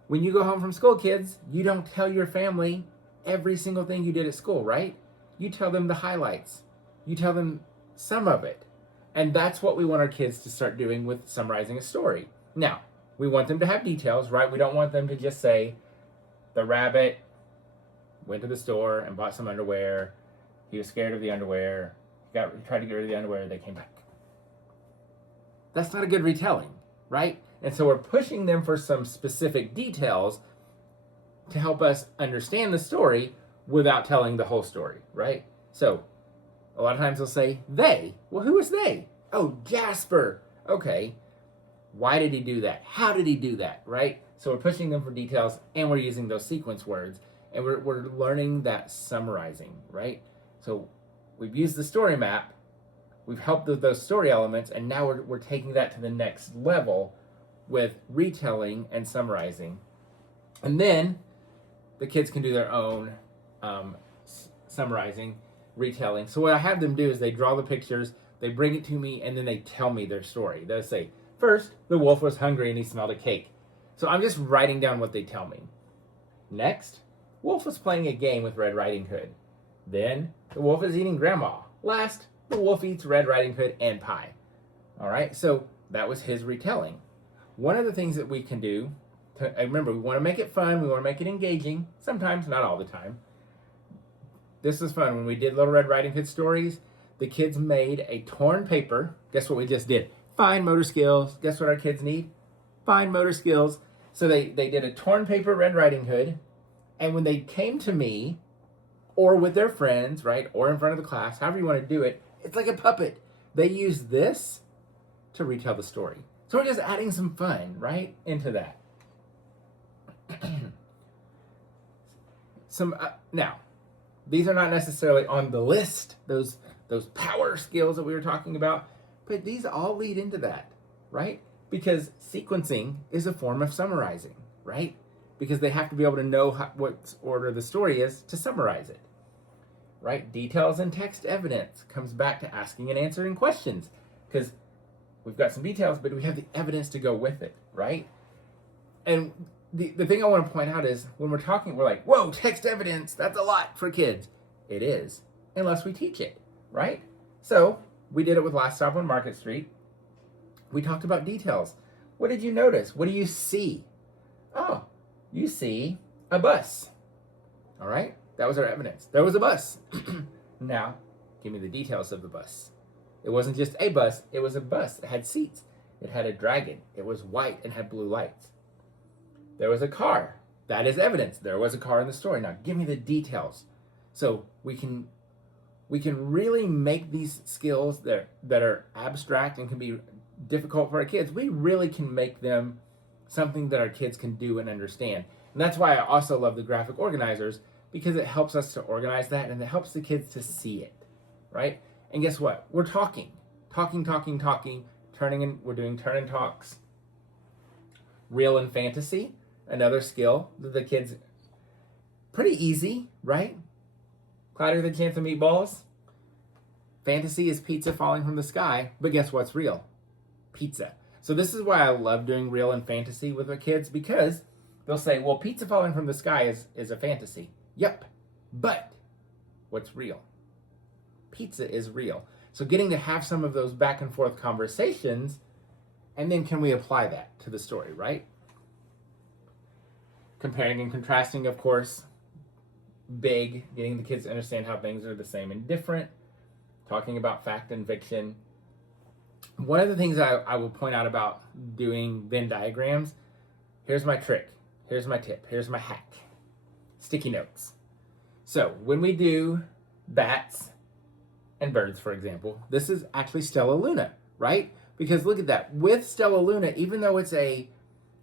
When you go home from school, kids, you don't tell your family every single thing you did at school, right? You tell them the highlights. You tell them some of it. And that's what we want our kids to start doing with summarizing a story. Now, we want them to have details, right? We don't want them to just say, the rabbit went to the store and bought some underwear. He was scared of the underwear. He tried to get rid of the underwear. They came back. That's not a good retelling, right? And so we're pushing them for some specific details to help us understand the story without telling the whole story, right? So a lot of times they'll say, they. Well, who is they? Oh, Jasper. Okay. Why did he do that? How did he do that, right? So we're pushing them for details, and we're using those sequence words, and we're learning that summarizing, right? So we've used the story map, we've helped with those story elements, and now we're taking that to the next level with retelling and summarizing. And then the kids can do their own summarizing, retelling. So what I have them do is they draw the pictures, they bring it to me, and then they tell me their story. They'll say, first, the wolf was hungry and he smelled a cake. So I'm just writing down what they tell me. Next, Wolf was playing a game with Red Riding Hood. Then, the wolf is eating grandma. Last, the wolf eats Red Riding Hood and pie. All right, so that was his retelling. One of the things that we can do, remember, we want to make it fun, we want to make it engaging, sometimes, not all the time. This was fun. When we did Little Red Riding Hood stories, the kids made a torn paper. Guess what we just did? Fine motor skills. Guess what our kids need? Fine motor skills. So they did a torn paper Red Riding Hood, and when they came to me, or with their friends, right, or in front of the class, however you want to do it, it's like a puppet. They use this to retell the story. So we're just adding some fun, right, into that. Now, these are not necessarily on the list, those power skills that we were talking about, but these all lead into that, right? Because sequencing is a form of summarizing, right? Because they have to be able to know what order the story is to summarize it, right? Details and text evidence comes back to asking and answering questions, because we've got some details, but we have the evidence to go with it, right? And the thing I want to point out is when we're talking, we're like, whoa, text evidence, that's a lot for kids. It is, unless we teach it, right? So we did it with Last Stop on Market Street. We talked about details. What did you notice? What do you see? Oh, you see a bus. All right, that was our evidence. There was a bus. Now, give me the details of the bus. It wasn't just a bus, it was a bus. It had seats. It had a dragon. It was white and had blue lights. There was a car. That is evidence. There was a car in the story. Now, give me the details. So we can really make these skills that are abstract and can be difficult for our kids. We really can make them something that our kids can do and understand. And that's why I also love the graphic organizers, because it helps us to organize that and it helps the kids to see it, right? And guess what? We're talking, we're doing turn and talks. Real and fantasy, another skill that the kids, pretty easy, right? Cloudier than chance of meatballs. Fantasy is pizza falling from the sky, but guess what's real? Pizza. So this is why I love doing real and fantasy with the kids, because they'll say, well, pizza falling from the sky is a fantasy. Yep, but what's real? Pizza is real. So getting to have some of those back and forth conversations, and then can we apply that to the story, right? Comparing and contrasting, of course, big, getting the kids to understand how things are the same and different, talking about fact and fiction. One of the things I will point out about doing Venn diagrams, here's my trick, here's my tip, here's my hack. Sticky notes. So when we do bats and birds, for example, this is actually Stella Luna, right? Because look at that. With Stella Luna, even though it's a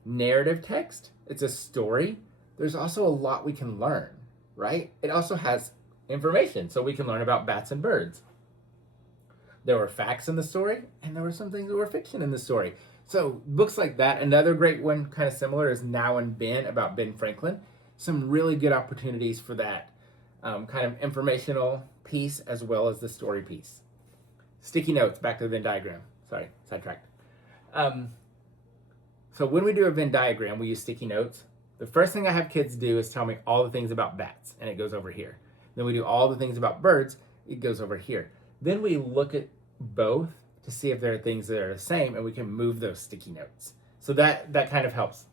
narrative text, it's a story, there's also a lot we can learn, right? It also has information, so we can learn about bats and birds. There were facts in the story, and there were some things that were fiction in the story. So books like that. Another great one, kind of similar, is Now and Ben, about Ben Franklin. Some really good opportunities for that kind of informational piece as well as the story piece. Sticky notes, back to the Venn diagram. Sorry, sidetracked. So when we do a Venn diagram, we use sticky notes. The first thing I have kids do is tell me all the things about bats, and it goes over here. Then we do all the things about birds, it goes over here. Then we look at both to see if there are things that are the same, and we can move those sticky notes. So that kind of helps.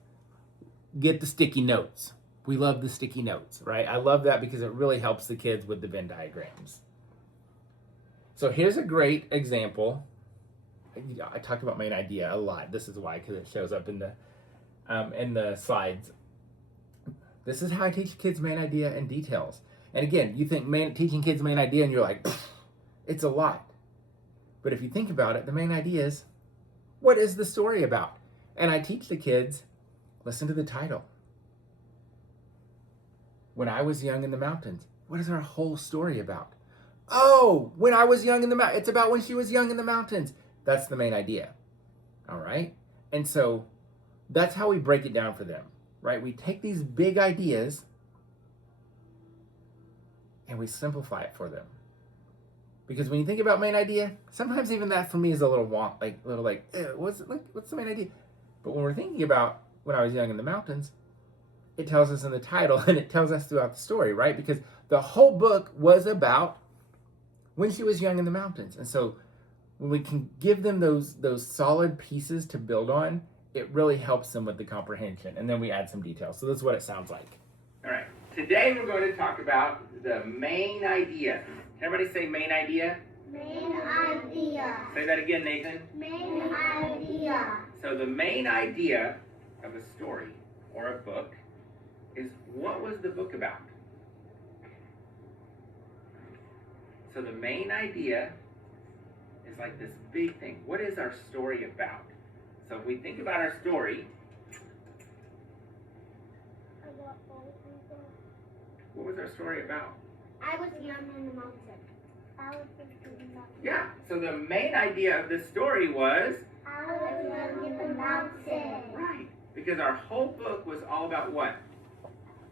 Get the sticky notes. We love the sticky notes, right? I love that because it really helps the kids with the Venn diagrams. So here's a great example. I talked about main idea a lot. This is why, because it shows up in the slides. This is how I teach kids main idea and details. And again, you think teaching kids main idea and you're like, it's a lot. But if you think about it, the main idea is, what is the story about? And I teach the kids, listen to the title. When I was young in the mountains. What is our whole story about? Oh, when I was young in the mountains. It's about when she was young in the mountains. That's the main idea. All right? And so that's how we break it down for them, right? We take these big ideas and we simplify it for them. Because when you think about main idea, sometimes even that for me is a little what's the main idea? But when we're thinking about when I was young in the mountains, it tells us in the title and it tells us throughout the story, right? Because the whole book was about when she was young in the mountains. And so when we can give them those solid pieces to build on, it really helps them with the comprehension. And then we add some details. So this is what it sounds like. All right. Today we're going to talk about the main idea. Can everybody say main idea? Main idea. Say that again, Nathan. Main idea. So the main idea of a story or a book is, what was the book about? So the main idea is like this big thing. What is our story about? So if we think about our story, what was our story about? I was young in the mountain. I was young in the mountain. Yeah, so the main idea of the story was? I was young in the mountain. Right, because our whole book was all about what?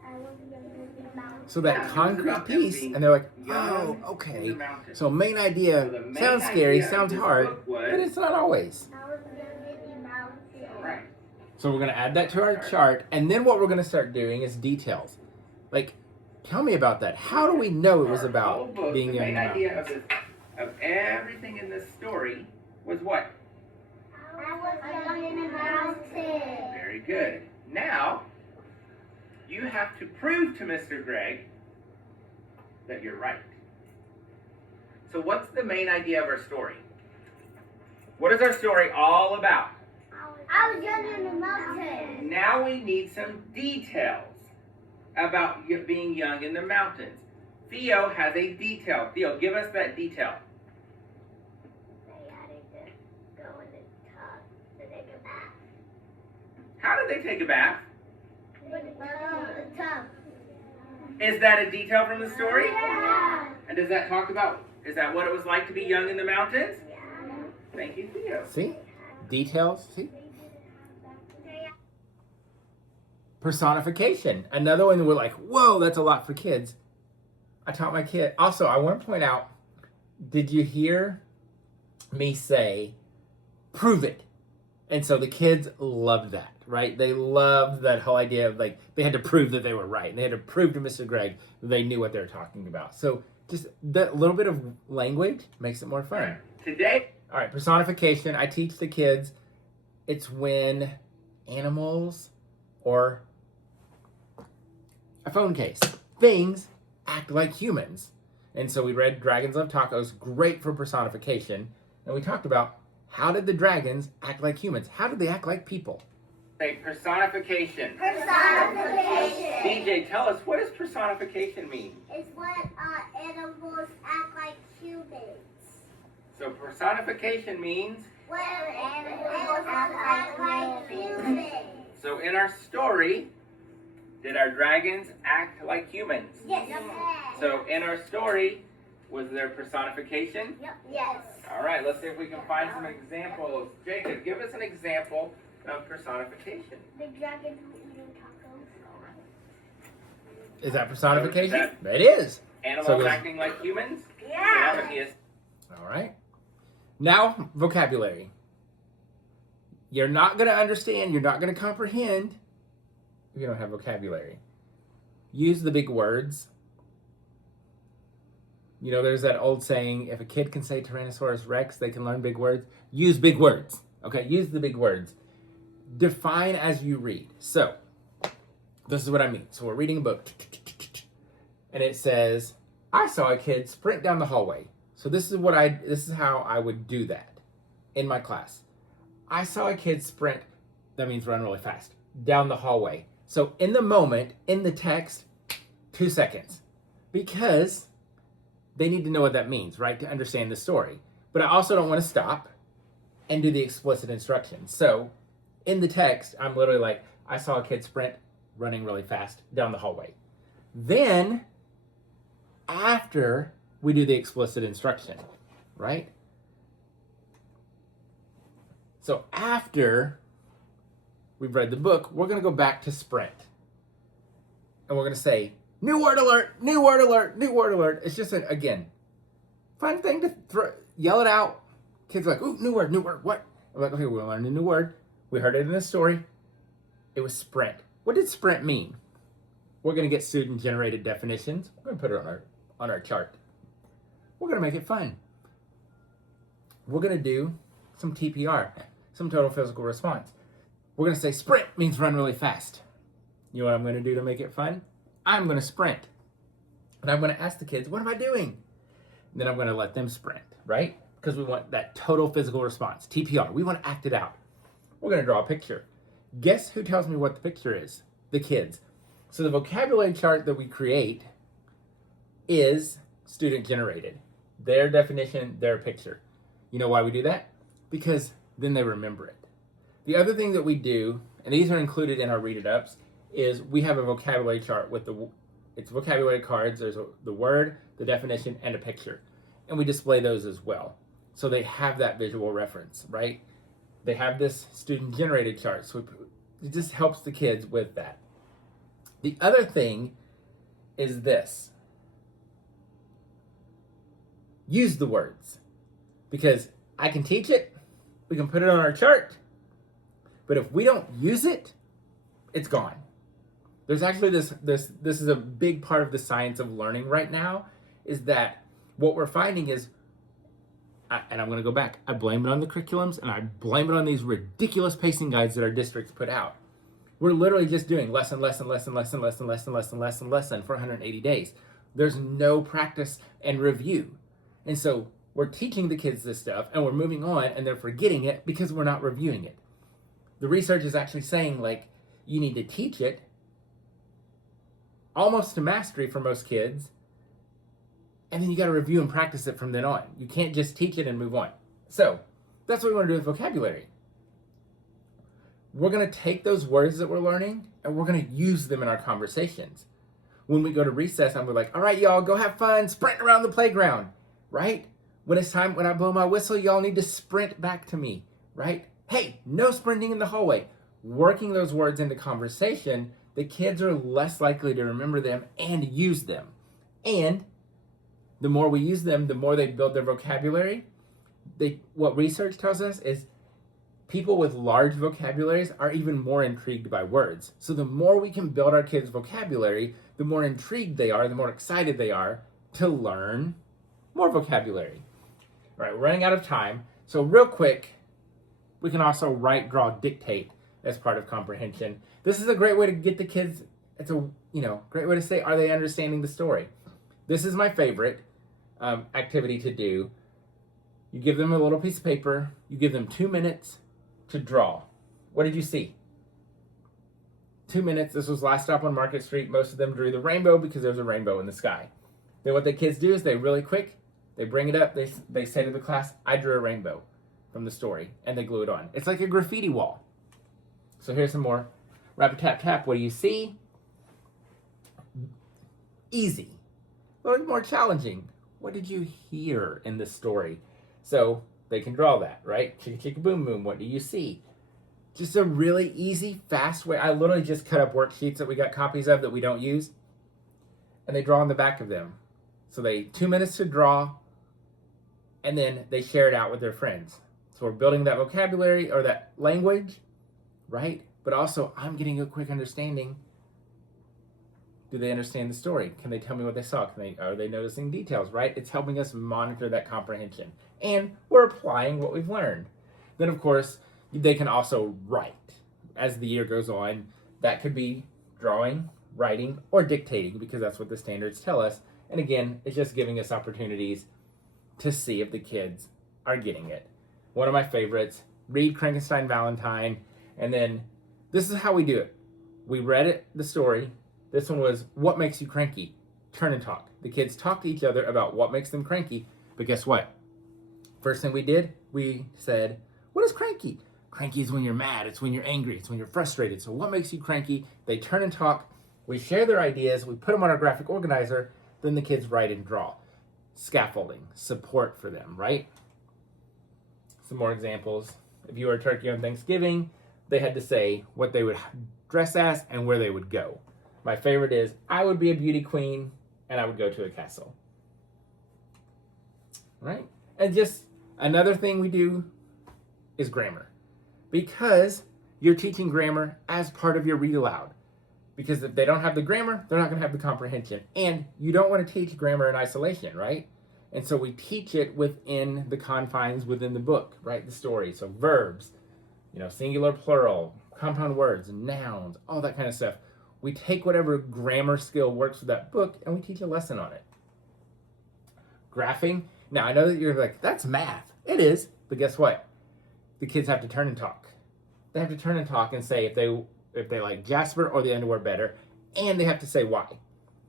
I was young in the mountain. So that concrete piece, and they're like, oh, okay. So main idea sounds scary, sounds hard, but it's not always. I was young in the mountain. Right. So we're going to add that to our chart. And then what we're going to start doing is details. Like, tell me about that. How do we know it was about being young in the mountains? The main idea of everything in this story was what? I was young in the mountains. Very good. Now, you have to prove to Mr. Greg that you're right. So what's the main idea of our story? What is our story all about? I was young in the mountains. Now we need some details about being young in the mountains. Theo has a detail. Theo, give us that detail. They had to go in the tub to take a bath. How did they take a bath? In the tub. Is that a detail from the story? Yeah. And does that talk about, is that what it was like to be young in the mountains? Yeah. Thank you, Theo. See? Details. See? Personification. Another one we're like, whoa, that's a lot for kids. I taught my kid. Also, I want to point out, did you hear me say, prove it? And so the kids loved that, right? They loved that whole idea of like, they had to prove that they were right. And they had to prove to Mr. Greg that they knew what they were talking about. So just that little bit of language makes it more fun. Today. All right, personification. I teach the kids. It's when animals or a phone case, things act like humans. And so we read Dragons Love Tacos, great for personification. And we talked about how did the dragons act like humans? How did they act like people? Say personification. Personification. DJ, tell us, what does personification mean? It's when animals act like humans. So personification means? When animals act like humans. So in our story, did our dragons act like humans? Yes. So in our story, was there personification? Yes. All right, let's see if we can find some examples. Jacob, give us an example of personification. The dragon eating tacos. All right. Is that personification? That- It is. Animals So there's- acting like humans? Yeah. So that would be a- All right. Now, vocabulary. You're not going to understand, you're not going to comprehend if you don't have vocabulary. Use the big words. You know, there's that old saying, if a kid can say Tyrannosaurus Rex, they can learn big words. Use big words. Okay, use the big words. Define as you read. So, this is what I mean. So we're reading a book, and it says, I saw a kid sprint down the hallway. So this is how I would do that in my class. I saw a kid sprint, that means run really fast, down the hallway. So in the moment, in the text, 2 seconds. Because they need to know what that means, right? To understand the story. But I also don't want to stop and do the explicit instructions. So in the text, I'm literally like, I saw a kid sprint running really fast down the hallway. Then, after we do the explicit instruction, right? So after we've read the book, we're going to go back to sprint. And we're going to say, new word alert, new word alert, new word alert. It's just, again, fun thing to yell it out. Kids are like, ooh, new word, what? I'm like, okay, we're learning a new word. We heard it in the story. It was sprint. What did sprint mean? We're going to get student-generated definitions. We're going to put it on our chart. We're going to make it fun. We're going to do some TPR, some total physical response. We're going to say sprint means run really fast. You know what I'm going to do to make it fun? I'm going to sprint. And I'm going to ask the kids, what am I doing? And then I'm going to let them sprint, right? Because we want that total physical response, TPR. We want to act it out. We're going to draw a picture. Guess who tells me what the picture is? The kids. So the vocabulary chart that we create is student-generated. Their definition, their picture. You know why we do that? Because then they remember it. The other thing that we do, and these are included in our Read It Ups, is we have a vocabulary chart with it's vocabulary cards. There's the word, the definition, and a picture. And we display those as well. So they have that visual reference, right? They have this student-generated chart. So it just helps the kids with that. The other thing is this. Use the words. Because I can teach it. We can put it on our chart. But if we don't use it, it's gone. There's actually this is a big part of the science of learning right now, is that what we're finding is, and I'm going to go back, I blame it on the curriculums and I blame it on these ridiculous pacing guides that our districts put out. We're literally just doing lesson for 180 days. There's no practice and review. And so we're teaching the kids this stuff and we're moving on and they're forgetting it because we're not reviewing it. The research is actually saying, like, you need to teach it almost to mastery for most kids, and then you got to review and practice it from then on. You can't just teach it and move on. So that's what we want to do with vocabulary. We're going to take those words that we're learning and we're going to use them in our conversations. When we go to recess and we're like, all right, y'all, go have fun, sprint around the playground, right? When it's time, when I blow my whistle, y'all need to sprint back to me, right? Hey, no sprinting in the hallway. Working those words into conversation, the kids are less likely to remember them and use them. And the more we use them, the more they build their vocabulary. What research tells us is people with large vocabularies are even more intrigued by words. So the more we can build our kids' vocabulary, the more intrigued they are, the more excited they are to learn more vocabulary. All right, we're running out of time. So real quick, we can also write, draw, dictate as part of comprehension. This is a great way to get the kids, it's a great way to say, are they understanding the story? This is my favorite activity to do. You give them a little piece of paper, you give them 2 minutes to draw. What did you see? 2 minutes. This was last stop on Market Street. Most of them drew the rainbow because there was a rainbow in the sky. Then what the kids do is they really quick, they bring it up, they say to the class, I drew a rainbow from the story, and they glue it on. It's like a graffiti wall. So here's some more. Rap-a-tap-tap, what do you see? Easy. A little more challenging. What did you hear in the story? So they can draw that, right? Chicka chicka boom boom, what do you see? Just a really easy, fast way. I literally just cut up worksheets that we got copies of that we don't use, and they draw on the back of them. So 2 minutes to draw, and then they share it out with their friends. So we're building that vocabulary or that language, right? But also, I'm getting a quick understanding. Do they understand the story? Can they tell me what they saw? Are they noticing details, right? It's helping us monitor that comprehension. And we're applying what we've learned. Then, of course, they can also write. As the year goes on, that could be drawing, writing, or dictating, because that's what the standards tell us. And again, it's just giving us opportunities to see if the kids are getting it. One of my favorites, read Frankenstein Valentine, and then this is how we do it. We read it, the story. This one was, what makes you cranky? Turn and talk. The kids talk to each other about what makes them cranky, but guess what? First thing we did, we said, what is cranky? Cranky is when you're mad, it's when you're angry, it's when you're frustrated. So what makes you cranky? They turn and talk, we share their ideas, we put them on our graphic organizer, then the kids write and draw. Scaffolding, support for them, right? Some more examples. If you were a turkey on Thanksgiving, they had to say what they would dress as and where they would go. My favorite is, I would be a beauty queen and I would go to a castle. Right? And just another thing we do is grammar. Because you're teaching grammar as part of your read aloud. Because if they don't have the grammar, they're not going to have the comprehension. And you don't want to teach grammar in isolation, right? And so we teach it within the confines within the book, right? The story. So verbs, singular, plural, compound words, nouns, all that kind of stuff. We take whatever grammar skill works with that book and we teach a lesson on it. Graphing. Now, I know that you're like, that's math. It is. But guess what? The kids have to turn and talk. They have to turn and talk and say if they like Jasper or the underwear better, and they have to say why.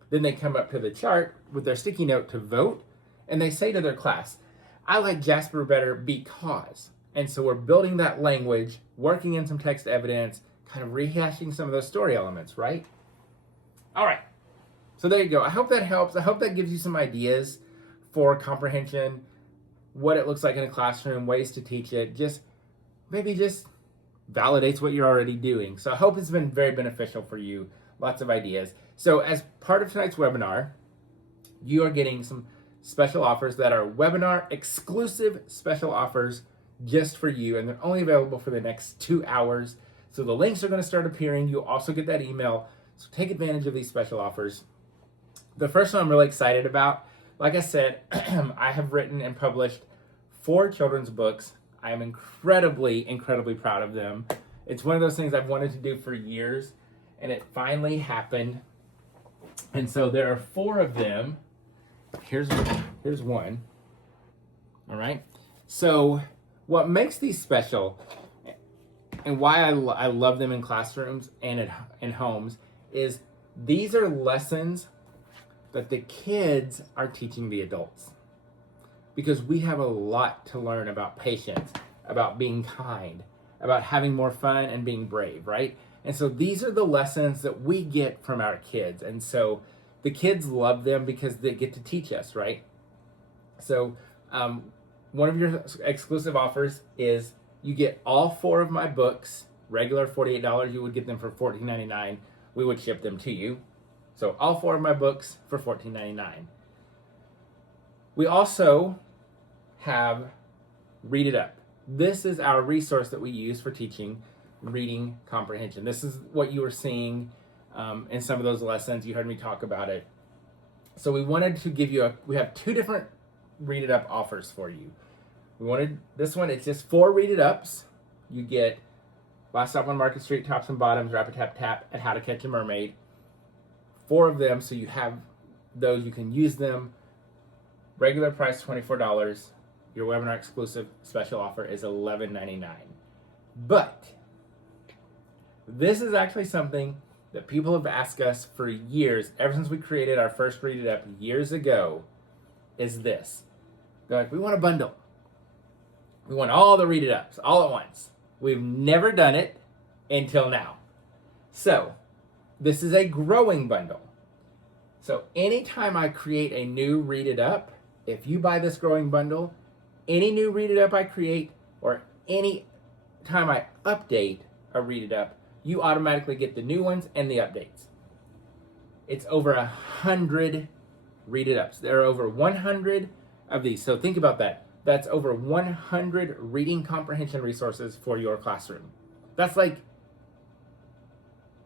Then they come up to the chart with their sticky note to vote, and they say to their class, I like Jasper better because. And so we're building that language, working in some text evidence, kind of rehashing some of those story elements, right? All right. So there you go. I hope that helps. I hope that gives you some ideas for comprehension, what it looks like in a classroom, ways to teach it. Maybe validates what you're already doing. So I hope it's been very beneficial for you. Lots of ideas. So as part of tonight's webinar, you are getting some special offers that are webinar exclusive special offers just for you, and they're only available for the next 2 hours. So the links are going to start appearing. You'll also get that email. So take advantage of these special offers. The first one I'm really excited about, like I said, I have written and published 4 children's books. I am incredibly, incredibly proud of them. It's one of those things I've wanted to do for years, and it finally happened. And so there are 4 of them. Here's one. All right. So what makes these special, and why I love them in classrooms and in homes, is these are lessons that the kids are teaching the adults. Because we have a lot to learn about patience, about being kind, about having more fun and being brave, right? And so these are the lessons that we get from our kids. And so the kids love them because they get to teach us, right? So one of your exclusive offers is you get all 4 of my books, regular $48, you would get them for $14.99. We would ship them to you. So all 4 of my books for $14.99. We also have Read It Up. This is our resource that we use for teaching reading comprehension. This is what you were seeing in some of those lessons. You heard me talk about it. So we wanted to give you we have 2 different Read It Up offers for you. We wanted this one, it's just 4 Read It Ups. You get Last Stop on Market Street, Tops and Bottoms, Rapid Tap Tap, and How to Catch a Mermaid. 4 of them, so you have those, you can use them. Regular price $24. Your webinar exclusive special offer is $11.99. But this is actually something that people have asked us for years, ever since we created our first Read It Up years ago, is this. They're like, we want a bundle. We want all the Read It Ups all at once. We've never done it until now. So this is a growing bundle. So anytime I create a new Read It Up, if you buy this growing bundle, any new Read It Up I create, or any time I update a Read It Up, you automatically get the new ones and the updates. It's over 100 Read It Ups. There are over 100 of these. So think about that. That's over 100 reading comprehension resources for your classroom. That's like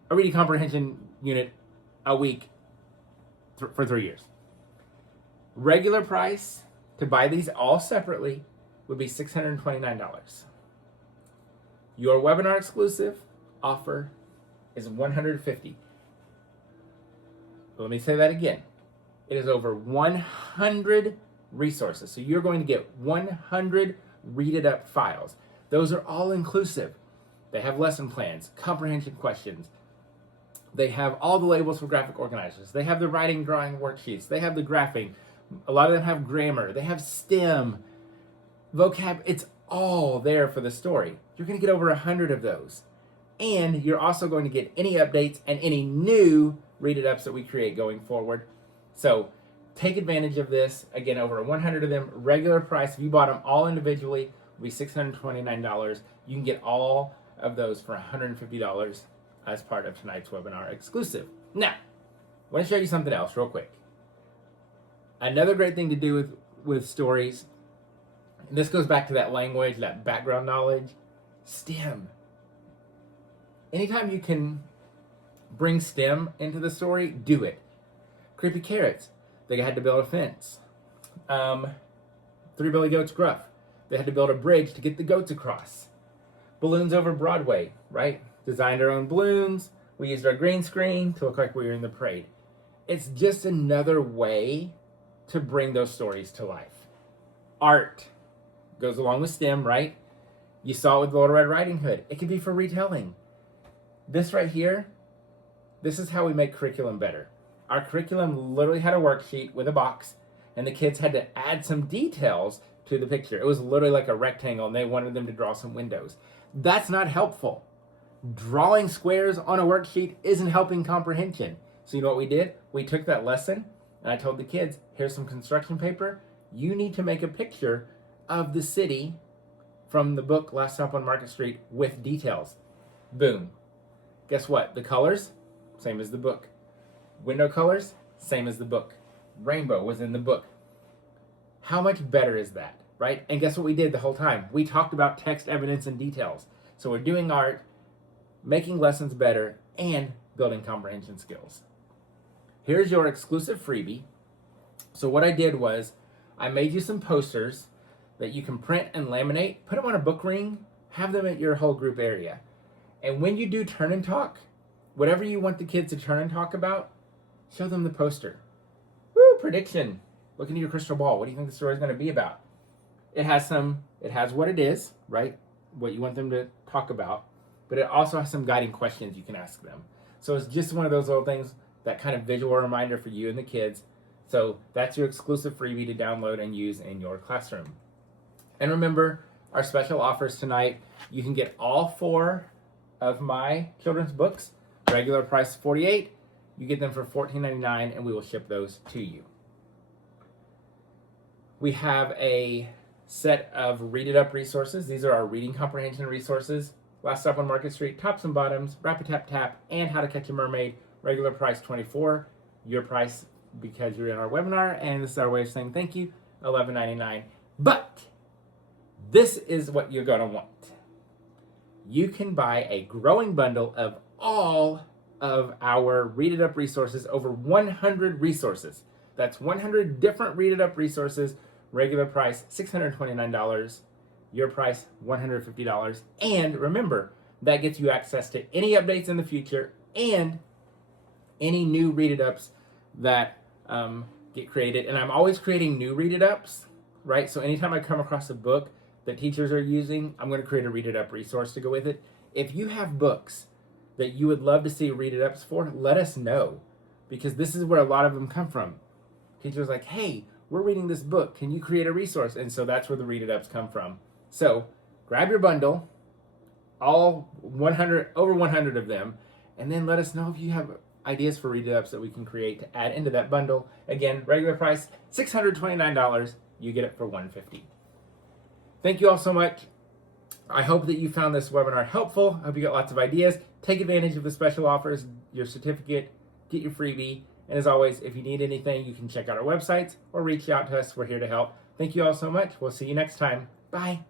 a reading comprehension unit a week for 3 years. Regular price to buy these all separately would be $629. Your webinar exclusive offer is $150. Let me say that again. It is over 100 resources. So you're going to get 100 Read It Up files. Those are all inclusive. They have lesson plans, comprehension questions. They have all the labels for graphic organizers. They have the writing, drawing worksheets. They have the graphing. A lot of them have grammar. They have STEM, vocab. It's all there for the story. You're going to get over 100 of those. And you're also going to get any updates and any new Read It Ups that we create going forward. So take advantage of this. Again, over 100 of them. Regular price, if you bought them all individually, would be $629. You can get all of those for $150 as part of tonight's webinar exclusive. Now, I want to show you something else real quick. Another great thing to do with stories, and this goes back to that language, that background knowledge, STEM. Anytime you can bring STEM into the story, do it. Creepy Carrots, they had to build a fence. Three Billy Goats Gruff, they had to build a bridge to get the goats across. Balloons Over Broadway, right? Designed our own balloons. We used our green screen to look like we were in the parade. It's just another way to bring those stories to life. Art goes along with STEM, right? You saw it with Little Red Riding Hood. It could be for retelling. This right here, this is how we make curriculum better. Our curriculum literally had a worksheet with a box, and the kids had to add some details to the picture. It was literally like a rectangle, and they wanted them to draw some windows. That's not helpful. Drawing squares on a worksheet isn't helping comprehension. So you know what we did? We took that lesson, and I told the kids, here's some construction paper. You need to make a picture of the city from the book Last Stop on Market Street with details. Boom. Guess what? The colors, same as the book. Window colors, same as the book. Rainbow was in the book. How much better is that, right? And guess what we did the whole time? We talked about text, evidence, and details. So we're doing art, making lessons better, and building comprehension skills. Here's your exclusive freebie. So what I did was I made you some posters that you can print and laminate, put them on a book ring, have them at your whole group area. And when you do turn and talk, whatever you want the kids to turn and talk about, show them the poster. Woo, prediction. Look into your crystal ball. What do you think the story is going to be about? It has what it is, right? What you want them to talk about, but it also has some guiding questions you can ask them. So it's just one of those little things, that kind of visual reminder for you and the kids. So that's your exclusive freebie to download and use in your classroom. And remember, our special offers tonight, you can get all 4 of my children's books, regular price $48. You get them for $14.99, and we will ship those to you. We have a set of Read It Up resources. These are our reading comprehension resources. Last Stop on Market Street, Tops and Bottoms, Rap-A-Tap-Tap, and How to Catch a Mermaid. Regular price $24. Your price, because you're in our webinar, and this is our way of saying thank you, $11.99. But this is what you're going to want. You can buy a growing bundle of all of our Read It Up resources, over 100 resources. That's 100 different Read It Up resources. Regular price $629. Your price $150. And remember, that gets you access to any updates in the future and any new Read It Ups that get created. And I'm always creating new Read It Ups, right? So anytime I come across a book that teachers are using, I'm going to create a Read It Up resource to go with it. If you have books that you would love to see Read It Ups for, let us know, because this is where a lot of them come from. Teachers are like, hey, we're reading this book. Can you create a resource? And so that's where the Read It Ups come from. So grab your bundle, all 100, over 100 of them, and then let us know if you have ideas for Read It Ups that we can create to add into that bundle. Again, regular price $629. You get it for $150. Thank you all so much. I hope that you found this webinar helpful. I hope you got lots of ideas. Take advantage of the special offers, your certificate, get your freebie. And as always, if you need anything, you can check out our websites or reach out to us. We're here to help. Thank you all so much. We'll see you next time. Bye.